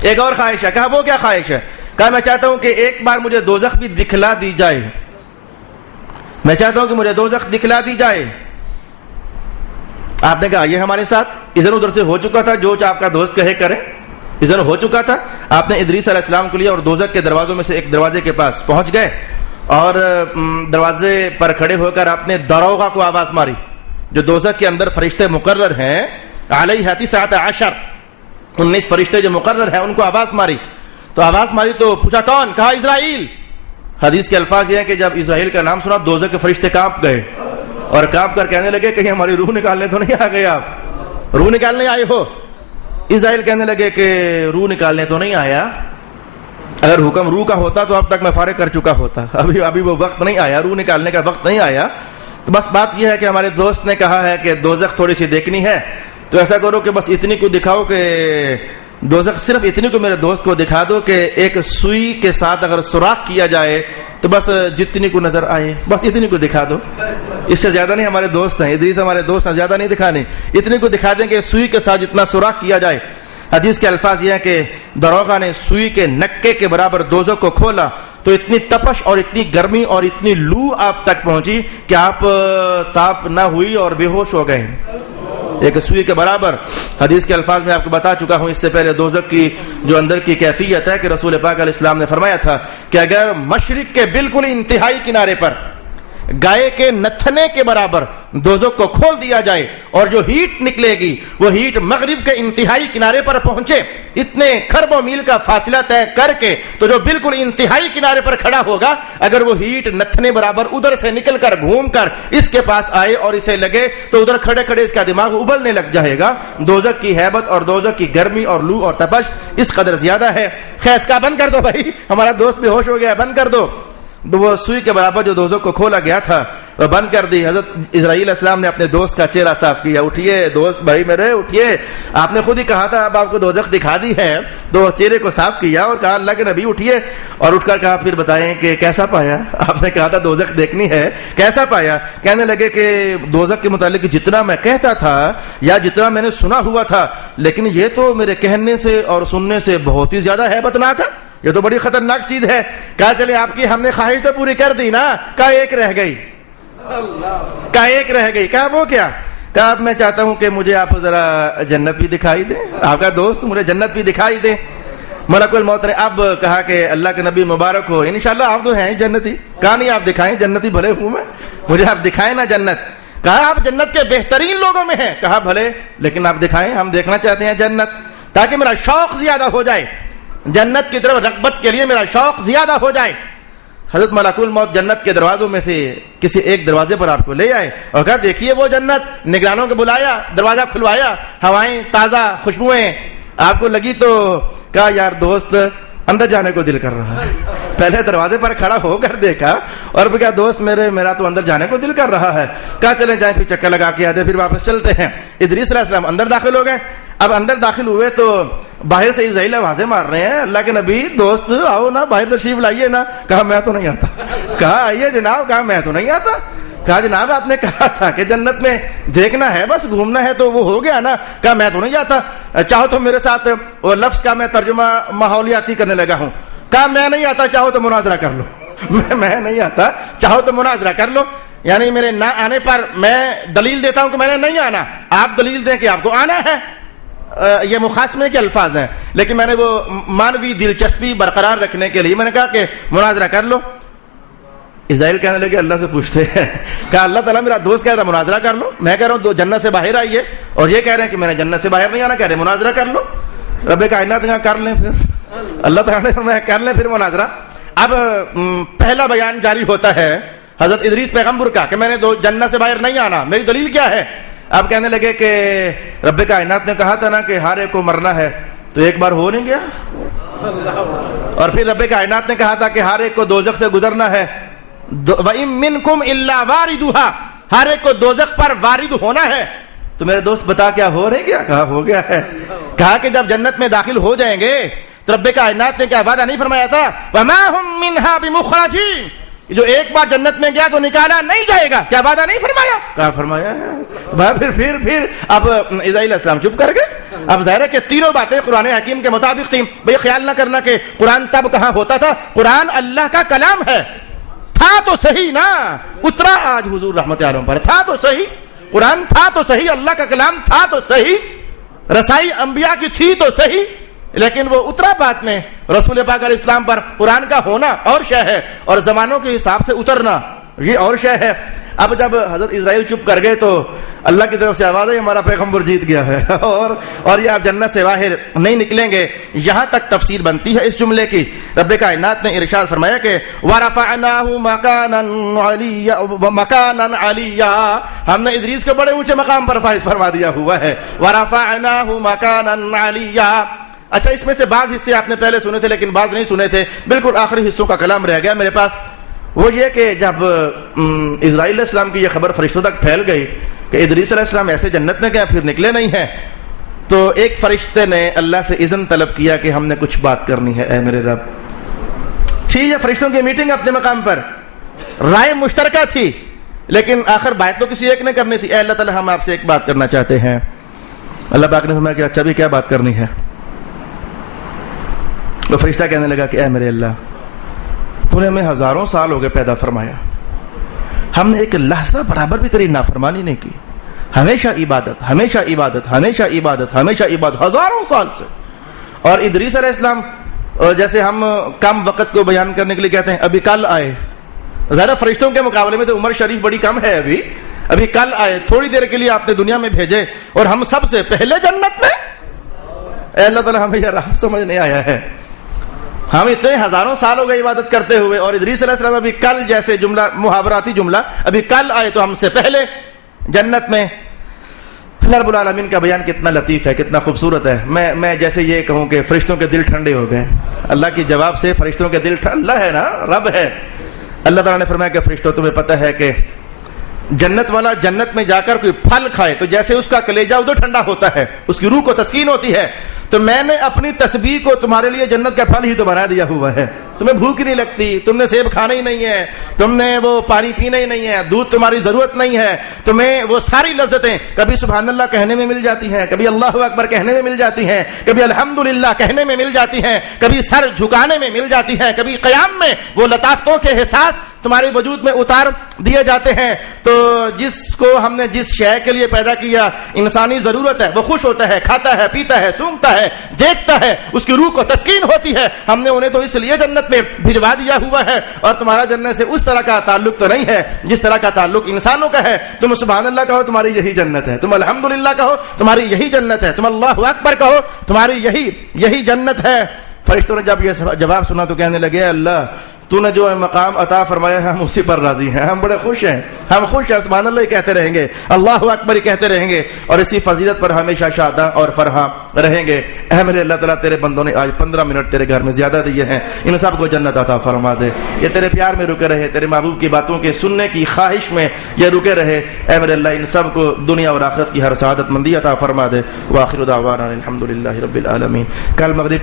ایک اور خواہش ہے. کہا وہ کیا خواہش ہے؟ کہا میں چاہتا ہوں کہ ایک بار مجھے دوزخ بھی دکھلا دی جائے, میں چاہتا ہوں کہ مجھے دوزخ دکھلا دی جائے. آپ نے کہا یہ ہمارے ساتھ ادھر ادھر سے ہو چکا تھا, جو آپ کا دوست کہے کرے, ادھر ہو چکا تھا. آپ نے ادریس علیہ السلام کو لیا اور دوزخ کے دروازوں میں سے ایک دروازے کے پاس پہنچ گئے اور دروازے پر کھڑے ہو کر آپ نے داروغہ کو آواز ماری. جو دوزخ کے اندر فرشتے مقرر ہیں علیہ 19 فرشتے جو مقرر ہیں ان کو آواز ماری. تو آواز ماری تو پوچھا کون؟ کہا اسرائیل. حدیث کے الفاظ یہ ہیں کہ جب اسرائیل کا نام سنا دوزخ کے فرشتے کانپ گئے اور کانپ کر کہنے لگے کہ ہماری روح نکالنے تو نہیں آ گئے, آپ روح نکالنے آئے ہو؟ اسرائیل کہنے لگے کہ روح نکالنے تو نہیں آیا، اگر حکم روح کا ہوتا تو اب تک میں فارغ کر چکا ہوتا، ابھی وہ وقت نہیں آیا، روح نکالنے کا وقت نہیں آیا۔ تو بس بات یہ ہے کہ ہمارے دوست نے کہا ہے کہ دوزخ تھوڑی سی دیکھنی ہے، تو ایسا کرو کہ بس اتنی کو دکھاؤ کہ دوزخ صرف اتنی کو میرے دوست کو دکھا دو کہ ایک سوئی کے ساتھ اگر سوراخ کیا جائے تو بس جتنی کو نظر آئے بس اتنی کو دکھا دو، اس سے زیادہ نہیں۔ ہمارے دوست ہیں ادریس، ہمارے دوست ہیں، زیادہ نہیں دکھانے، اتنی کو دکھا دیں کہ سوئی کے ساتھ جتنا سوراخ کیا جائے۔ حدیث کے الفاظ یہ ہیں کہ دروغہ نے سوئی کے نکے کے برابر دوزخ کو کھولا تو اتنی تپش اور اتنی گرمی اور اتنی لو آپ تک پہنچی کہ آپ تاپ نہ ہوئی اور بے ہوش ہو گئے، ایک سوئی کے برابر۔ حدیث کے الفاظ میں آپ کو بتا چکا ہوں اس سے پہلے دوزخ کی جو اندر کی کیفیت ہے کہ رسول پاک علیہ السلام نے فرمایا تھا کہ اگر مشرق کے بالکل انتہائی کنارے پر گائے کے نتھنے کے برابر دوزخ کو کھول دیا جائے اور جو ہیٹ نکلے گی وہ ہیٹ مغرب کے انتہائی کنارے پر پہنچے، اتنے کھربوں میل کا فاصلہ طے کر کے، تو جو بالکل انتہائی کنارے پر کھڑا ہوگا اگر وہ ہیٹ نتھنے برابر ادھر سے نکل کر گھوم کر اس کے پاس آئے اور اسے لگے تو ادھر کھڑے کھڑے اس کا دماغ ابلنے لگ جائے گا۔ دوزخ کی ہیبت اور دوزخ کی گرمی اور لو اور تپش اس قدر زیادہ ہے۔ خیز کا بند کر دو بھائی، ہمارا دوست بے ہوش ہو گیا، بند کر دو۔ وہ سوئی کے برابر جو دوزخ کو کھولا گیا تھا وہ بند کر دی۔ حضرت اسرائیل السلام نے اپنے دوست کا چہرہ صاف کیا، اٹھیے دوست بھائی میرے اٹھیے، آپ نے خود ہی کہا تھا اب آپ کو دوزخ دکھا دی ہے، تو چہرے کو صاف کیا اور کہا اللہ کے نبی اٹھیے، اور اٹھ کر کہا پھر بتائیں کہ کیسا پایا؟ آپ نے کہا تھا دوزخ دیکھنی ہے، کیسا پایا؟ کہنے لگے کہ دوزخ کے متعلق جتنا میں کہتا تھا یا جتنا میں نے سنا ہوا تھا، لیکن یہ تو میرے کہنے سے اور سننے سے بہت ہی زیادہ ہیبتناک ہے، یہ تو بڑی خطرناک چیز ہے۔ کہا چلے آپ کی ہم نے خواہش تو پوری کر دی نا، کہا ایک رہ گئی، کہا ایک رہ گئی، کہا وہ کیا؟ کہا اب میں چاہتا ہوں کہ مجھے آپ ذرا جنت بھی دکھائی دیں، آپ کا دوست مجھے جنت بھی دکھائی دیں۔ ملک الموت نے اب کہا کہ اللہ کے نبی مبارک ہو، انشاءاللہ آپ تو ہیں جنتی۔ کہا نہیں آپ دکھائیں، جنتی بھلے ہوں میں، مجھے آپ دکھائیں نا جنت۔ کہا آپ جنت کے بہترین لوگوں میں ہیں، کہا بھلے لیکن آپ دکھائیں، ہم دیکھنا چاہتے ہیں جنت تاکہ میرا شوق زیادہ ہو جائے، جنت کی طرف رغبت کے لیے میرا شوق زیادہ ہو جائے۔ حضرت ملک الموت جنت کے دروازوں میں سے کسی ایک دروازے پر آپ کو لے آئے اور کہا دیکھیے وہ جنت، نگرانوں کو بلایا، دروازہ کھلوایا، ہوائیں تازہ، خوشبوئیں آپ کو لگی تو کہا یار دوست اندر جانے کو دل کر رہا ہے۔ پہلے دروازے پر کھڑا ہو کر دیکھا اور کہا دوست میرا تو اندر جانے کو دل کر رہا ہے۔ کہا چلے جائیں پھر چکر لگا کے آتے، پھر واپس چلتے ہیں۔ ادریس علیہ السلام اندر داخل ہو گئے۔ اب اندر داخل ہوئے تو باہر سے اسرائیل آوازیں مار رہے ہیں، اللہ کے نبی دوست آؤ نا، باہر تشریف لائیے نا۔ کہا میں تو نہیں آتا۔ کہا آئیے جناب، کہا میں تو نہیں آتا۔ کہا جناب آپ نے کہا تھا کہ جنت میں دیکھنا ہے، بس گھومنا ہے تو وہ ہو گیا نا۔ کہا میں تو نہیں جاتا، چاہو تو میرے ساتھ وہ لفظ کا میں ترجمہ ماحولیاتی کرنے لگا ہوں۔ کہا میں نہیں آتا، چاہو تو مناظرہ کر لو۔ میں نہیں آتا، چاہو تو مناظرہ کر لو، یعنی میرے نہ آنے پر میں دلیل دیتا ہوں کہ میں نے نہیں آنا، آپ دلیل دیں کہ آپ کو آنا ہے۔ یہ مخاصمے کے الفاظ ہیں، لیکن میں نے وہ مانوی دلچسپی برقرار رکھنے کے لیے میں نے کہا کہ مناظرہ کر لو۔ اسرائیل کہنے لگے اللہ سے پوچھتے ہیں، کہا اللہ تعالیٰ میرا دوست کہہ رہا مناظرہ کر لو، میں کہہ رہا ہوں دو جنت سے باہر آئیے، اور یہ کہہ رہے ہیں کہ میں نے جنت سے باہر نہیں آنا، کہہ رہے مناظرہ کر لو۔ رب کائنات کہا کر لیں، پھر اللہ تعالیٰ نے کر لیں پھر مناظرہ۔ اب پہلا بیان جاری ہوتا ہے حضرت ادریس پیغمبر کا کہ میں نے جنت سے باہر نہیں آنا، میری دلیل کیا ہے؟ اب کہنے لگے کہ رب کائنات نے کہا تھا نا کہ ہر ایک کو مرنا ہے، تو ایک بار ہو نہیں گیا؟ اور پھر رب کائنات نے کہا تھا کہ ہر ایک کو دوزخ سے گزرنا ہے، وَإِن مِّنكُمْ إِلَّا وَارِدُهَا، ہر ایک کو دوزخ پر وارد ہونا ہے۔ تو میرے دوست بتا کیا ہو رہے گیا؟ کہا ہو گیا ہے۔ کہا کہ جب جنت میں داخل ہو جائیں گے تو رب کائنات نے کیا وعدہ نہیں فرمایا تھا وَمَا هُم مِّنْهَا بِمُخْرَجِينَ، جو ایک بار جنت میں گیا تو نکالا نہیں جائے گا، کیا وعدہ نہیں فرمایا؟ کہا فرمایا ہے۔ پھر اب اسرائیل علیہ السلام چپ کر گئے۔ اب ظاہر ہے کہ تینوں باتیں قرآن حکیم کے مطابق تھیں۔ بھئی خیال نہ کرنا کہ قرآن تب کہاں ہوتا تھا، قرآن اللہ کا کلام ہے، تھا تو صحیح نا، اترا آج حضور رحمت عالم پر، تھا تو صحیح، قرآن تھا تو صحیح، اللہ کا کلام تھا تو صحیح، رسائی انبیاء کی تھی تو صحیح، لیکن وہ اترا بات میں رسول پاک علیہ السلام پر قرآن کا ہونا اور شے ہے، اور زمانوں کے حساب سے اترنا یہ اور شے ہے۔ اب جب حضرت اسرائیل چپ کر گئے تو اللہ کی طرف سے آواز ہے ہمارا پیغمبر جیت گیا ہے اور یہ آپ جنت سے باہر نہیں نکلیں گے. یہاں تک تفسیر بنتی ہے اس جملے کی. رب کائنات نے ارشاد فرمایا کہ وَرَفَعْنَاهُ مَكَانًا عَلِيًّا, ہم نے ادریس کو بڑے اونچے مقام پر فائز فرما دیا ہوا ہے. وَرَفَعْنَاهُ مَكَانًا عَلِيًّا. اچھا, اس میں سے بعض حصے آپ نے پہلے سنے تھے لیکن بعض نہیں سنے تھے. بالکل آخری حصوں کا کلام رہ گیا میرے پاس. وہ یہ کہ جب اسرائیل علیہ السلام کی یہ خبر فرشتوں تک پھیل گئی کہ ادریس علیہ السلام ایسے جنت میں گئے پھر نکلے نہیں ہیں, تو ایک فرشتے نے اللہ سے اذن طلب کیا کہ ہم نے کچھ بات کرنی ہے اے میرے رب. تھی یہ فرشتوں کی میٹنگ اپنے مقام پر, رائے مشترکہ تھی, لیکن آخر بات تو کسی ایک نے کرنی تھی. اے اللہ تعالی ہم آپ سے ایک بات کرنا چاہتے ہیں. اللہ پاک نے فرمایا کہ اچھا بھی کیا بات کرنی ہے؟ وہ فرشتہ کہنے لگا کہ اے میرے اللہ, تو نے ہمیں ہزاروں سال ہو گئے پیدا فرمایا, ہم نے ایک لحظہ برابر بھی تیری نافرمانی نہیں کی, ہمیشہ عبادت ہمیشہ عبادت ہمیشہ عبادت ہمیشہ عبادت ہزاروں سال سے. اور ادریس علیہ السلام جیسے ہم کم وقت کو بیان کرنے کے لیے کہتے ہیں ابھی کل آئے, ظاہر فرشتوں کے مقابلے میں تو عمر شریف بڑی کم ہے, ابھی کل آئے, تھوڑی دیر کے لیے آپ نے دنیا میں بھیجے اور ہم سب سے پہلے جنت میں. اے اللہ تعالیٰ ہمیں یہ راہ سمجھ نہیں آیا ہے, ہم اتنے ہزاروں سال ہو گئے عبادت کرتے ہوئے, اور ادریس علیہ السلام ابھی کل جیسے جملہ محاوراتی جملہ ابھی کل آئے تو ہم سے پہلے جنت میں. اللہ رب العالمین کا بیان کتنا لطیف ہے, کتنا خوبصورت ہے. میں جیسے یہ کہوں کہ فرشتوں کے دل ٹھنڈے ہو گئے اللہ کی جواب سے. فرشتوں کے دل اللہ ہے نا, رب ہے. اللہ تعالیٰ نے فرمایا کہ فرشتوں تمہیں پتہ ہے کہ جنت والا جنت میں جا کر کوئی پھل کھائے تو جیسے اس کا کلیجہ ادھر ٹھنڈا ہوتا ہے, اس کی روح کو تسکین ہوتی ہے, تو میں نے اپنی تسبیح کو تمہارے لیے جنت کا پھل ہی تو بنا دیا ہوا ہے. تمہیں بھوک نہیں لگتی, تم نے سیب کھانا ہی نہیں ہے, تم نے وہ پانی پینا ہی نہیں ہے, دودھ تمہاری ضرورت نہیں ہے, تمہیں وہ ساری لذتیں کبھی سبحان اللہ کہنے میں مل جاتی ہیں, کبھی اللہ اکبر کہنے میں مل جاتی ہیں, کبھی الحمدللہ کہنے میں مل جاتی ہیں, کبھی سر جھکانے میں مل جاتی ہیں, کبھی قیام میں وہ لطافتوں کے احساس تمہارے وجود میں اتار دیے جاتے ہیں. تو جس کو ہم نے جس شے کے لیے پیدا کیا, انسانی ضرورت ہے, وہ خوش ہوتا ہے, کھاتا ہے, پیتا ہے, سونگتا ہے, دیکھتا ہے, اس کی روح کو تسکین ہوتی ہے. ہم نے انہیں تو اس لیے جنت میں بھجوا دیا ہوا ہے. اور تمہارا جنت سے اس طرح کا تعلق تو نہیں ہے جس طرح کا تعلق انسانوں کا ہے. تم سبحان اللہ کہو تمہاری یہی جنت ہے, تم الحمدللہ کہو تمہاری یہی جنت ہے, تم اللہ اکبر کہو تمہاری یہی جنت ہے. فرشتوں نے جب یہ جواب سنا تو کہنے لگے اللہ تو نے جو مقام عطا فرمایا ہے ہم اسی پر راضی ہیں, ہم بڑے خوش ہیں, ہم خوش ہیں, سبحان اللہ ہی کہتے رہیں گے, اللہ اکبر ہی کہتے رہیں گے, اور اسی فضیلت پر ہمیشہ شاداں اور فرحاں رہیں گے. اے میرے اللہ تعالیٰ تیرے بندوں نے آج 15 منٹ تیرے گھر میں زیادہ دیے ہیں, ان سب کو جنت عطا فرما دے. یہ تیرے پیار میں رکے رہے, تیرے محبوب کی باتوں کے سننے کی خواہش میں یہ رکے رہے. اے میرے اللہ ان سب کو دنیا اور آخرت کی ہر سعادت مندی عطا فرما دے. وآخر دعوانا الحمدللہ رب العالمین. کل مغرب کی